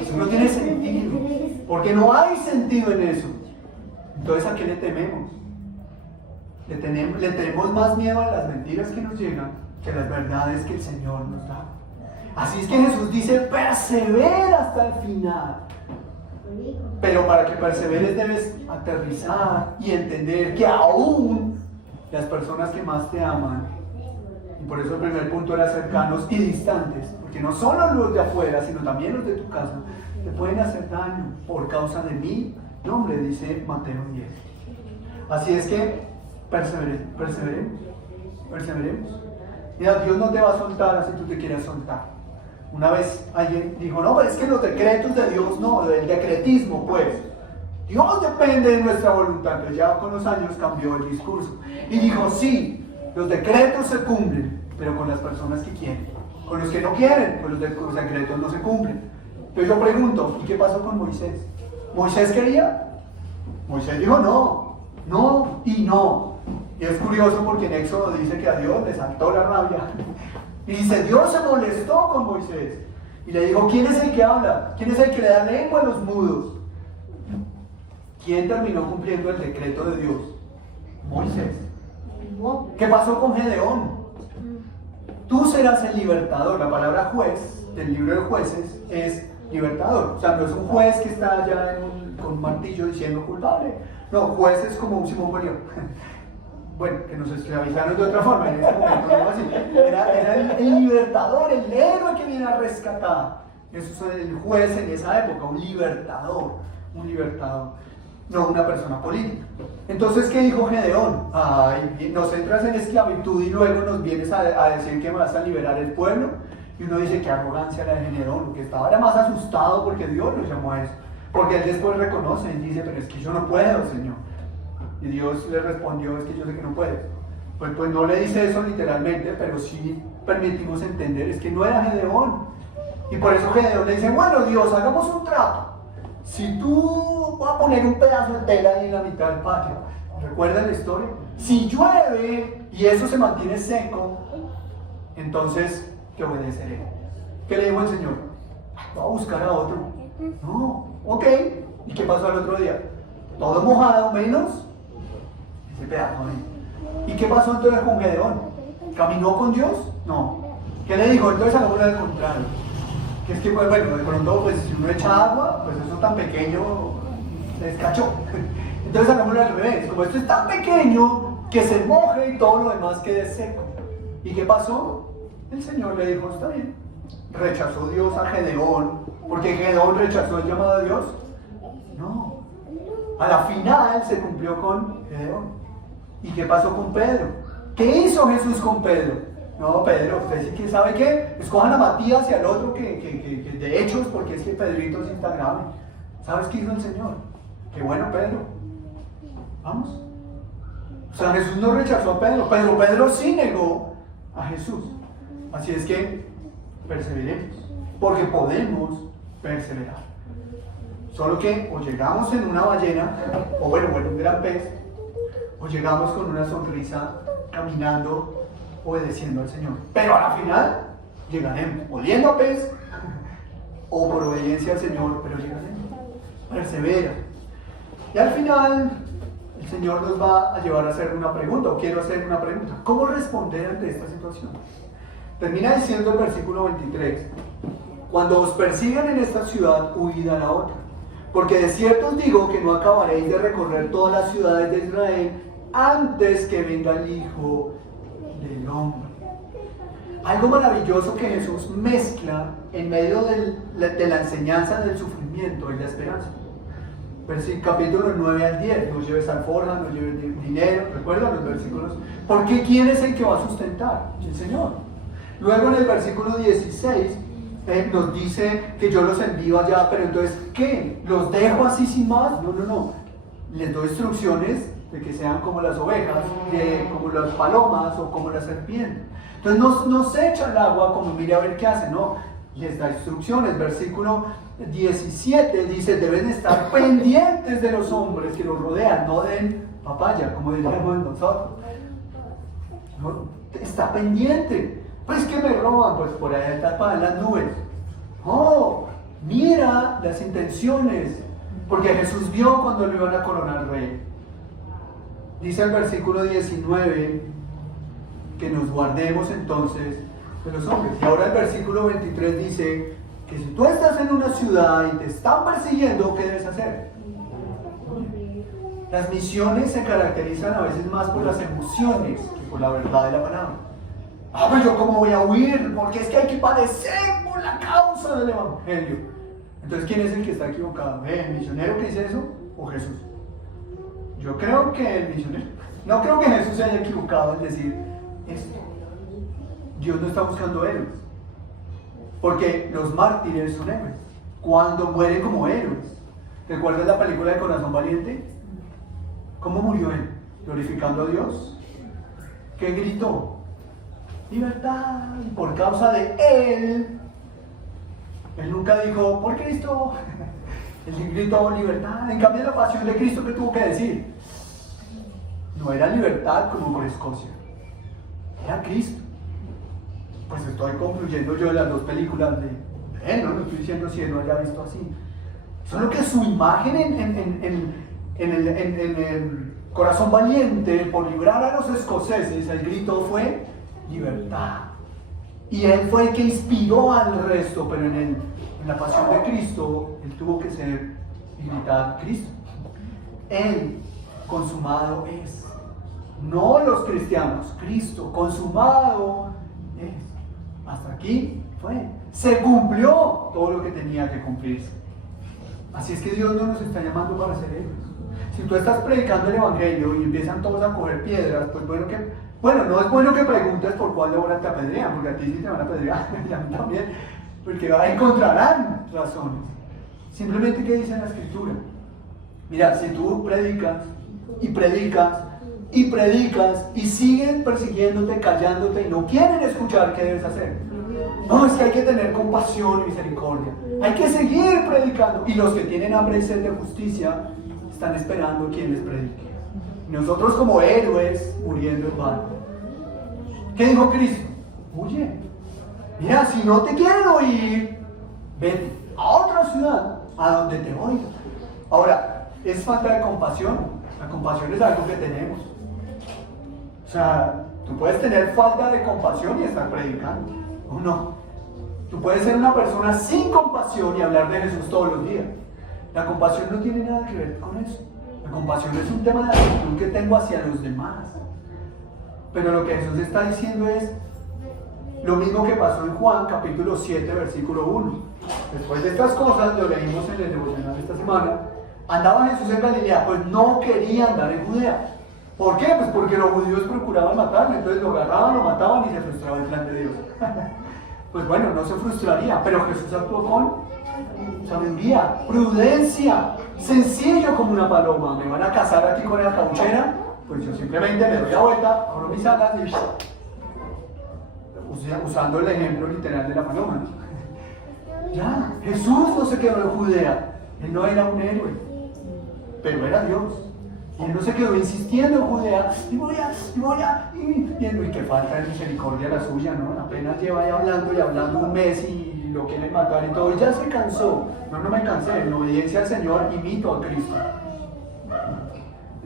Eso no tiene sentido. Porque no hay sentido en eso. Entonces, ¿a qué le tememos? Le tenemos más miedo a las mentiras que nos llegan que a las verdades que el Señor nos da. Así es que Jesús dice, persevera hasta el final. Pero para que perseveres debes aterrizar y entender que aún las personas que más te aman, y por eso el primer punto era cercanos y distantes, porque no solo los de afuera, sino también los de tu casa, te pueden hacer daño por causa de mi nombre, dice Mateo 10. Así es que perseveremos. Mira, Dios no te va a soltar así tú te quieras soltar. Una vez alguien dijo, no, pero es que los decretos de Dios no, el decretismo pues. Dios depende de nuestra voluntad, pero ya con los años cambió el discurso. Y dijo, sí, los decretos se cumplen, pero con las personas que quieren. Con los que no quieren, pues los decretos no se cumplen. Entonces yo pregunto, ¿y qué pasó con Moisés? ¿Moisés quería? Moisés dijo no, no y no. Y es curioso porque en Éxodo dice que a Dios le saltó la rabia. Y dice, Dios se molestó con Moisés. Y le dijo, ¿quién es el que habla? ¿Quién es el que le da lengua a los mudos? ¿Quién terminó cumpliendo el decreto de Dios? Moisés. ¿Qué pasó con Gedeón? Tú serás el libertador. La palabra juez del libro de Jueces es libertador. O sea, no es un juez que está allá con un martillo diciendo culpable. No, juez es como un Simón Bolívar. Bueno, que nos esclavizaron de otra forma en ese momento, no así. Era el libertador, el héroe que viene a rescatar. Eso es el juez en esa época, un libertador, no una persona política. Entonces, ¿qué dijo Gedeón? Ay, nos entras en esclavitud y luego nos vienes a decir que vas a liberar el pueblo. Y uno dice, qué arrogancia la de Gedeón, lo que estaba era más asustado porque Dios lo llamó a eso. Porque él después reconoce y dice, pero es que yo no puedo, Señor. Y Dios le respondió, es que yo sé que no puedes. Pues no le dice eso literalmente, pero sí permitimos entender, es que no era Gedeón. Y por eso Gedeón le dice, bueno Dios, hagamos un trato. Si tú vas a poner un pedazo de tela ahí en la mitad del patio, ¿recuerda la historia? Si llueve y eso se mantiene seco, entonces te obedeceré. ¿Qué le dijo el Señor? Va a buscar a otro. No, ok. ¿Y qué pasó al otro día? Todo mojado menos ese pedazo ahí. ¿Y qué pasó entonces con Gedeón? ¿Caminó con Dios? No. ¿Qué le dijo? Entonces hagámoslo al contrario. Que es que, pues, bueno, de pronto, pues si uno echa agua, pues eso tan pequeño se descachó. Entonces hagámoslo al revés. Como esto es tan pequeño, que se moje y todo lo demás quede seco. ¿Y qué pasó? El Señor le dijo, está bien. ¿Rechazó Dios a Gedeón porque Gedeón rechazó el llamado de Dios? No. A la final se cumplió con Gedeón. ¿Y qué pasó con Pedro? ¿Qué hizo Jesús con Pedro? No, Pedro, usted sí que sabe qué, escojan a Matías y al otro que de hechos, porque es que Pedrito es instagrame. ¿Sabes qué hizo el Señor? Qué bueno, Pedro. Vamos. O sea, Jesús no rechazó a Pedro, Pedro sí negó a Jesús. Así es que perseveremos, porque podemos perseverar. Solo que o llegamos en una ballena, o bueno, en un gran pez, o llegamos con una sonrisa caminando, obedeciendo al Señor. Pero a la final llegaremos, oliendo a pez, o por obediencia al Señor, pero llegaremos. Persevera. Y al final, el Señor nos va a llevar a hacer una pregunta, o quiero hacer una pregunta. ¿Cómo responder ante esta situación? Termina diciendo el versículo 23. Cuando os persigan en esta ciudad, huid a la otra. Porque de cierto os digo que no acabaréis de recorrer todas las ciudades de Israel antes que venga el Hijo del Hombre. Algo maravilloso que Jesús mezcla en medio de la enseñanza del sufrimiento y la esperanza. Capítulo 9 al 10, no lleves alforja, no lleves dinero, ¿recuerdan los versículos? Porque ¿quién es el que va a sustentar? El Señor. Luego en el versículo 16 nos dice que yo los envío allá, pero entonces, ¿qué? ¿Los dejo así sin más? No. Les doy instrucciones de que sean como las ovejas, como las palomas o como las serpientes. Entonces no se echa el agua como mire a ver qué hace, no. Les da instrucciones. Versículo 17 dice, deben estar pendientes de los hombres que los rodean, no den papaya, como diríamos nosotros. No, está pendiente. Pues que me roban, pues por allá tapan las nubes. Oh, mira las intenciones, porque Jesús vio cuando lo iban a coronar rey. Dice el versículo 19 que nos guardemos entonces de los hombres. Y ahora el versículo 23 dice que si tú estás en una ciudad y te están persiguiendo, ¿qué debes hacer? Las misiones se caracterizan a veces más por las emociones que por la verdad de la palabra. Pero yo cómo voy a huir, porque es que hay que padecer por la causa del evangelio. Entonces, ¿quién es el que está equivocado? ¿El misionero que dice eso o Jesús? Yo creo que el misionero. No creo que Jesús se haya equivocado en decir esto. Dios no está buscando héroes, porque los mártires son héroes cuando mueren como héroes. ¿Recuerdas la película de Corazón Valiente? ¿Cómo murió él? Glorificando a Dios. ¿Qué gritó? Libertad. Y por causa de él nunca dijo por Cristo. Él gritó libertad. En cambio, la pasión de Cristo, ¿qué tuvo que decir? No era libertad como por Escocia, era Cristo. Pues estoy concluyendo yo de las dos películas de él, no estoy diciendo si él no haya visto así. Solo que su imagen en el Corazón Valiente, por librar a los escoceses, el grito fue libertad. Y él fue el que inspiró al resto, pero en la pasión de Cristo, él tuvo que ser y gritar Cristo. Él, consumado es. No los cristianos, Cristo, consumado es. Hasta aquí fue. Se cumplió todo lo que tenía que cumplirse. Así es que Dios no nos está llamando para ser héroes. Si tú estás predicando el evangelio y empiezan todos a coger piedras, pues no es bueno que preguntes por cuál obra te apedrean, porque a ti sí te van a apedrear, y a mí también, porque encontrarán razones. Simplemente, ¿qué dice la Escritura? Mira, si tú predicas y predicas y predicas y siguen persiguiéndote, callándote y no quieren escuchar, ¿qué debes hacer? No, es que hay que tener compasión y misericordia. Hay que seguir predicando. Y los que tienen hambre y sed de justicia están esperando quien les predique. Nosotros como héroes muriendo en vano. ¿Qué dijo Cristo? Huye. Mira, si no te quieren oír, vete a otra ciudad a donde te oigan. Ahora, ¿es falta de compasión? La compasión es algo que tenemos. O sea, tú puedes tener falta de compasión y estar predicando, ¿o no? Tú puedes ser una persona sin compasión y hablar de Jesús todos los días. La compasión no tiene nada que ver con eso. La compasión es un tema de actitud que tengo hacia los demás. Pero lo que Jesús está diciendo es lo mismo que pasó en Juan capítulo 7 versículo 1. Después de estas cosas, lo leímos en el devocional de esta semana, andaba Jesús en Galilea, pues no quería andar en Judea. ¿Por qué? Pues porque los judíos procuraban matarle, entonces lo agarraban, lo mataban y se frustraba el plan de Dios. Pues bueno, no se frustraría, pero Jesús actuó con sabiduría, prudencia, sencillo como una paloma. ¿Me van a cazar aquí con la cauchera? Pues yo simplemente me doy la vuelta, abro mis alas y usando el ejemplo literal de la paloma, ¿no? Ya, Jesús no se quedó en Judea, él no era un héroe, pero era Dios. Y él no se quedó insistiendo en Judea, y que falta de misericordia la suya, ¿no? Apenas lleva ahí hablando un mes y lo quieren matar y todo, y ya se cansó. No me cansé, en obediencia al Señor imito a Cristo.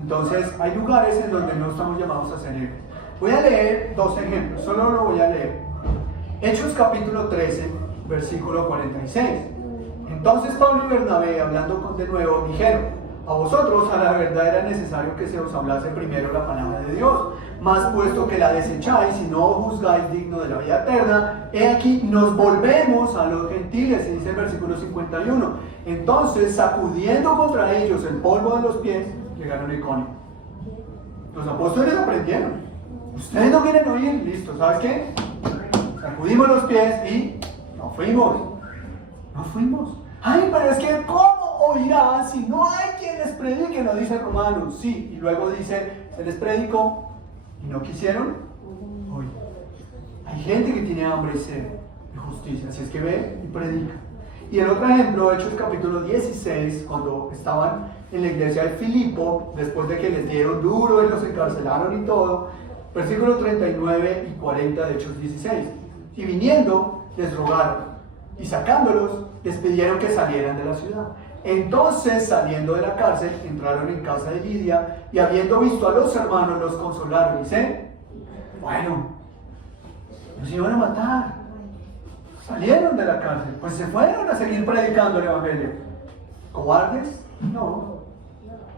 Entonces, hay lugares en donde no estamos llamados a ser héroes. Voy a leer dos ejemplos, solo lo voy a leer. Hechos capítulo 13, versículo 46. Entonces Pablo y Bernabé, hablando de nuevo, dijeron: a vosotros a la verdad era necesario que se os hablase primero la palabra de Dios, mas puesto que la desecháis y no os juzgáis digno de la vida eterna, he aquí nos volvemos a los gentiles, y dice el versículo 51. Entonces, sacudiendo contra ellos el polvo de los pies, llegaron a Iconio. Los apóstoles aprendieron. Ustedes no quieren oír, listo, ¿sabes qué? Sacudimos los pies y no No fuimos. Ay, pero es que ¿cómo oirán si no hay quien les predique? Lo dice Romanos, sí. Y luego dice, se les predicó y no quisieron oír. Hay gente que tiene hambre y sed de justicia, así es que ve y predica. Y el otro ejemplo, Hechos capítulo 16, cuando estaban en la iglesia de Filipo, después de que les dieron duro y los encarcelaron y todo, versículos 39 y 40 de Hechos 16. Y viniendo, les rogaron, y sacándolos, les pidieron que salieran de la ciudad. Entonces, saliendo de la cárcel, entraron en casa de Lidia, y habiendo visto a los hermanos, los consolaron. Dice, bueno, nos iban a matar. Salieron de la cárcel, pues se fueron a seguir predicando el evangelio. ¿Cobardes? No.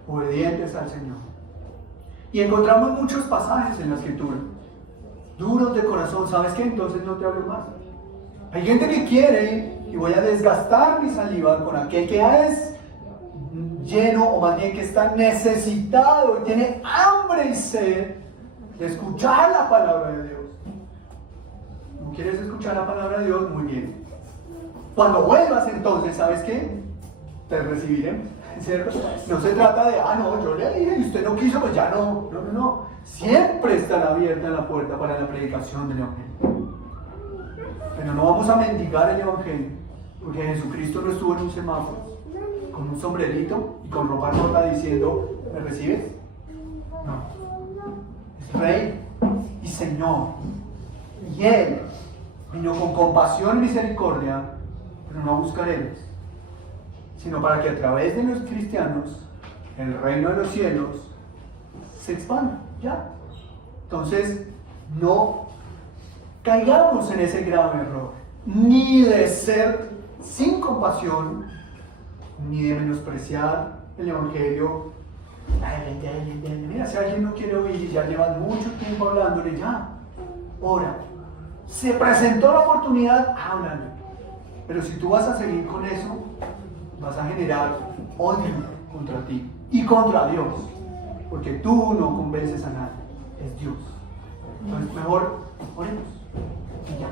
Obedientes al Señor. Y encontramos muchos pasajes en la escritura. Duros de corazón, ¿sabes qué? Entonces no te hablo más. Hay gente que quiere, y voy a desgastar mi saliva con aquel que es lleno, o más bien que está necesitado y tiene hambre y sed de escuchar la palabra de Dios. ¿No quieres escuchar la palabra de Dios? Muy bien. Cuando vuelvas entonces, ¿sabes qué? Te recibiré, ¿cierto? No se trata de, no, yo le dije y usted no quiso, pues ya no. No. Siempre estará abierta la puerta para la predicación del evangelio. Pero no vamos a mendigar el evangelio, porque Jesucristo no estuvo en un semáforo, con un sombrerito y con ropa rota diciendo, ¿me recibes? No. Es Rey y Señor. Y Él vino con compasión y misericordia, pero no a buscar héroes, sino para que a través de los cristianos el reino de los cielos se expanda. ¿Ya? Entonces, no caigamos en ese grave error, ni de ser sin compasión, ni de menospreciar el evangelio. Mira, si alguien no quiere oír y ya llevan mucho tiempo hablándole, ya, ora. Se presentó la oportunidad, háblale. Pero si tú vas a seguir con eso, vas a generar odio contra ti y contra Dios, porque tú no convences a nadie, es Dios. Entonces mejor oremos y ya.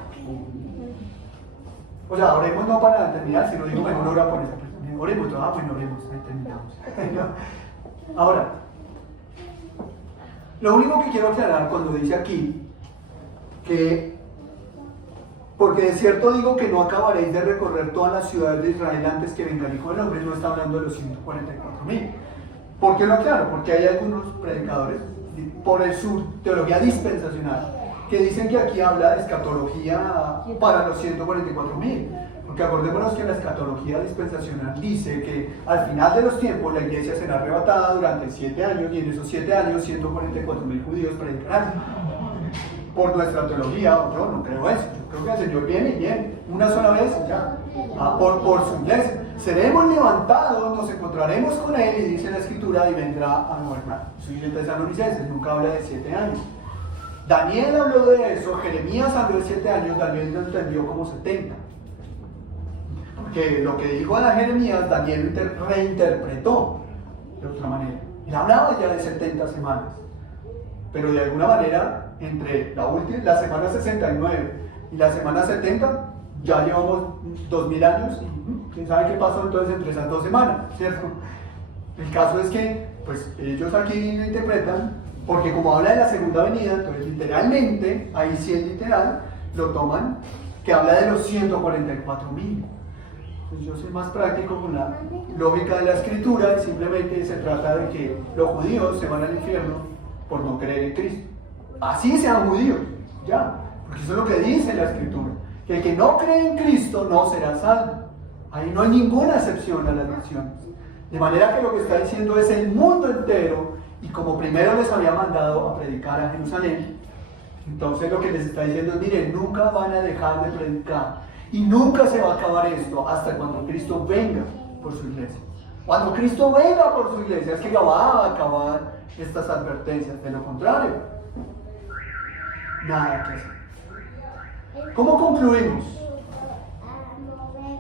O sea, oremos no para terminar, sino digo, mejor ora por esa persona. Oremos, bueno, oremos, ahí terminamos. Ahora, lo único que quiero aclarar cuando dice aquí que, porque de cierto digo que no acabaréis de recorrer todas las ciudades de Israel antes que venga el Hijo del Hombre, no está hablando de los 144,000. ¿Por qué lo aclaro? Porque hay algunos predicadores, por su teología dispensacional, que dicen que aquí habla de escatología para los 144,000. Porque acordémonos que la escatología dispensacional dice que al final de los tiempos la iglesia será arrebatada durante 7 años, y en esos 7 años 144,000 judíos predicarán. Por nuestra teología, yo no creo eso. Yo creo que el Señor viene y viene una sola vez ya, por su iglesia. Seremos levantados, nos encontraremos con Él, y dice la Escritura, y vendrá a gobernar. Eso dice Tesalonicenses, nunca habla de 7 años. Daniel habló de eso, Jeremías habló de 7 años, Daniel lo entendió como 70. Porque lo que dijo a Jeremías, Daniel lo reinterpretó de otra manera. Él hablaba ya de 70 semanas. Pero de alguna manera, entre la semana 69 y la semana 70, ya llevamos 2000 años, y quién sabe qué pasó entonces entre esas 2 semanas, ¿cierto? El caso es que, pues, ellos aquí lo interpretan, porque como habla de la segunda venida, entonces literalmente, ahí sí es literal, lo toman, que habla de los 144,000. Pues yo soy más práctico con la lógica de la Escritura, y simplemente se trata de que los judíos se van al infierno por no creer en Cristo. Así sean judíos, ya, porque eso es lo que dice la Escritura, que el que no cree en Cristo no será salvo. Ahí no hay ninguna excepción a las naciones. De manera que lo que está diciendo es el mundo entero, y como primero les había mandado a predicar a Jerusalén, entonces lo que les está diciendo es, miren, nunca van a dejar de predicar, y nunca se va a acabar esto hasta cuando Cristo venga por su iglesia. Cuando Cristo venga por su iglesia es que va a acabar estas advertencias. De lo contrario, nada que hacer. ¿Cómo concluimos?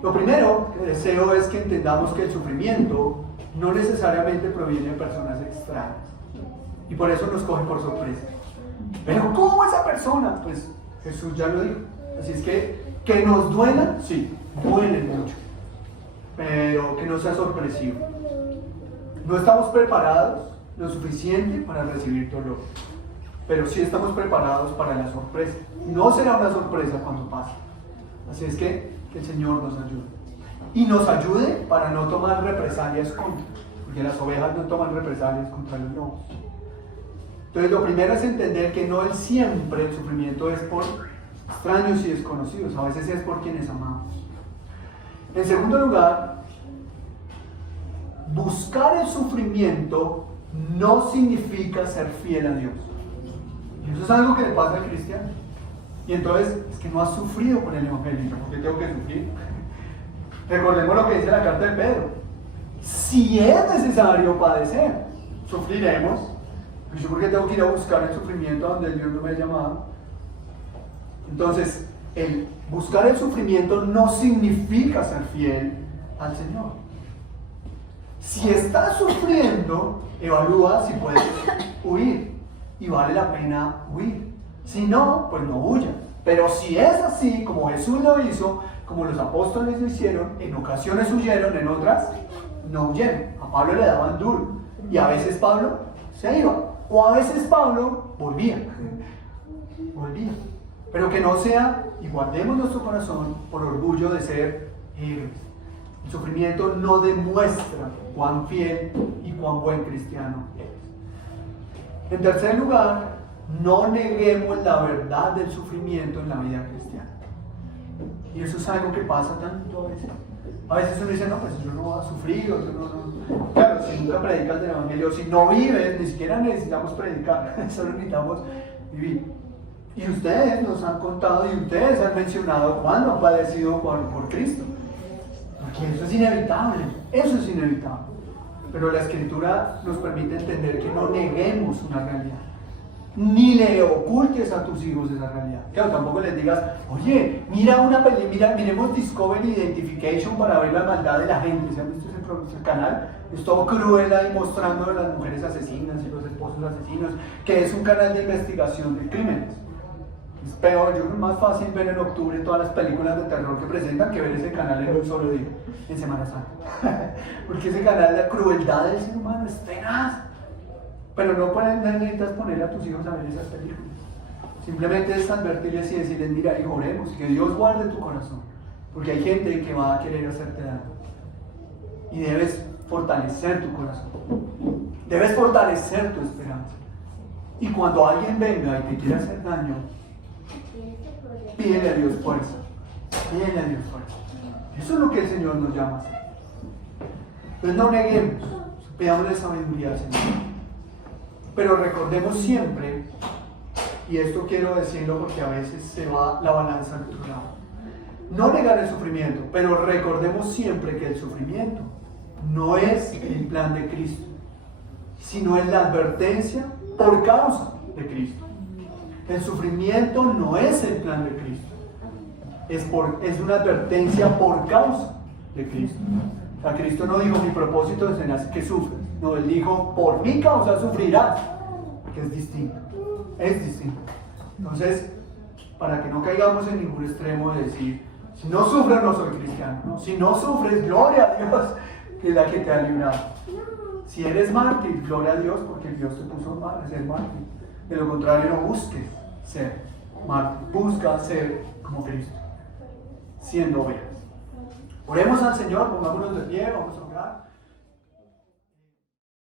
Lo primero que deseo es que entendamos que el sufrimiento no necesariamente proviene de personas extrañas, y por eso nos coge por sorpresa. Pero ¿cómo esa persona? Pues Jesús ya lo dijo, Así es que nos duela, sí, duelen mucho, pero que no sea sorpresivo. No estamos preparados lo suficiente para recibir dolor, pero sí estamos preparados para la sorpresa. No será una sorpresa cuando pase. Así es que el Señor nos ayude. Y nos ayude para no tomar represalias contra, porque las ovejas no toman represalias contra los lobos. Entonces lo primero es entender que no es siempre el sufrimiento es por extraños y desconocidos, a veces es por quienes amamos. En segundo lugar, buscar el sufrimiento no significa ser fiel a Dios. Y eso es algo que le pasa al cristiano. Y entonces es que no has sufrido con el evangelio. ¿Por qué tengo que sufrir? Recordemos lo que dice la carta de Pedro. Si es necesario padecer, sufriremos. Pues yo, ¿por qué tengo que ir a buscar el sufrimiento donde Dios no me ha llamado? Entonces, el buscar el sufrimiento no significa ser fiel al Señor. Si estás sufriendo, evalúa si puedes huir. Y vale la pena huir. Si no, pues no huyas. Pero si es así, como Jesús lo hizo, como los apóstoles lo hicieron, en ocasiones huyeron, en otras no huyeron. A Pablo le daban duro. Y a veces Pablo se iba. O a veces Pablo volvía. Volvía. Pero que no sea, y guardemos nuestro corazón por orgullo de ser héroes. El sufrimiento no demuestra cuán fiel y cuán buen cristiano eres. En tercer lugar, no neguemos la verdad del sufrimiento en la vida cristiana. Y eso es algo que pasa tanto a veces. A veces uno dice, no, pues yo no voy a sufrir, o yo no. Claro, si nunca predicas del evangelio, si no vives, ni siquiera necesitamos predicar, solo necesitamos vivir. Y ustedes nos han contado y ustedes han mencionado cuándo han padecido por Cristo. Porque eso es inevitable, eso es inevitable. Pero la Escritura nos permite entender que no neguemos una realidad. Ni le ocultes a tus hijos esa realidad. Claro, tampoco les digas, oye, mira una película, miremos Discovery Identification para ver la maldad de la gente. ¿Se han visto ese canal? Es todo cruel ahí mostrando a las mujeres asesinas y los esposos asesinos, que es un canal de investigación de crímenes. Es peor, yo creo que es más fácil ver en octubre todas las películas de terror que presentan que ver ese canal en un solo día, en Semana Santa. Porque ese canal, la crueldad del ser humano es tenaz. Pero no necesitas poner a tus hijos a ver esas películas. Simplemente es advertirles y decirles, mira, hijo, oremos, que Dios guarde tu corazón. Porque hay gente que va a querer hacerte daño. Y debes fortalecer tu corazón. Debes fortalecer tu esperanza. Y cuando alguien venga y te quiera hacer daño, pídele a Dios fuerza. Pídele a Dios fuerza. Eso es lo que el Señor nos llama a hacer. Entonces no neguemos, pidámosle sabiduría al Señor. Pero recordemos siempre, y esto quiero decirlo porque a veces se va la balanza al otro lado, no negar el sufrimiento, pero recordemos siempre que el sufrimiento no es el plan de Cristo, sino es la advertencia por causa de Cristo. El sufrimiento no es el plan de Cristo, es una advertencia por causa de Cristo. O sea, Cristo no dijo, mi propósito es que sufres. No, Él dijo, por mi causa sufrirás, que es distinto, es distinto. Entonces, para que no caigamos en ningún extremo de decir, si no sufres no soy cristiano, ¿no? Si no sufres, gloria a Dios, que es la que te ha librado. Si eres mártir, gloria a Dios, porque Dios te puso a ser mártir. De lo contrario, no busques ser mártir, busca ser como Cristo, siendo ovejas. Oremos al Señor, pongámonos de pie, vamos a orar.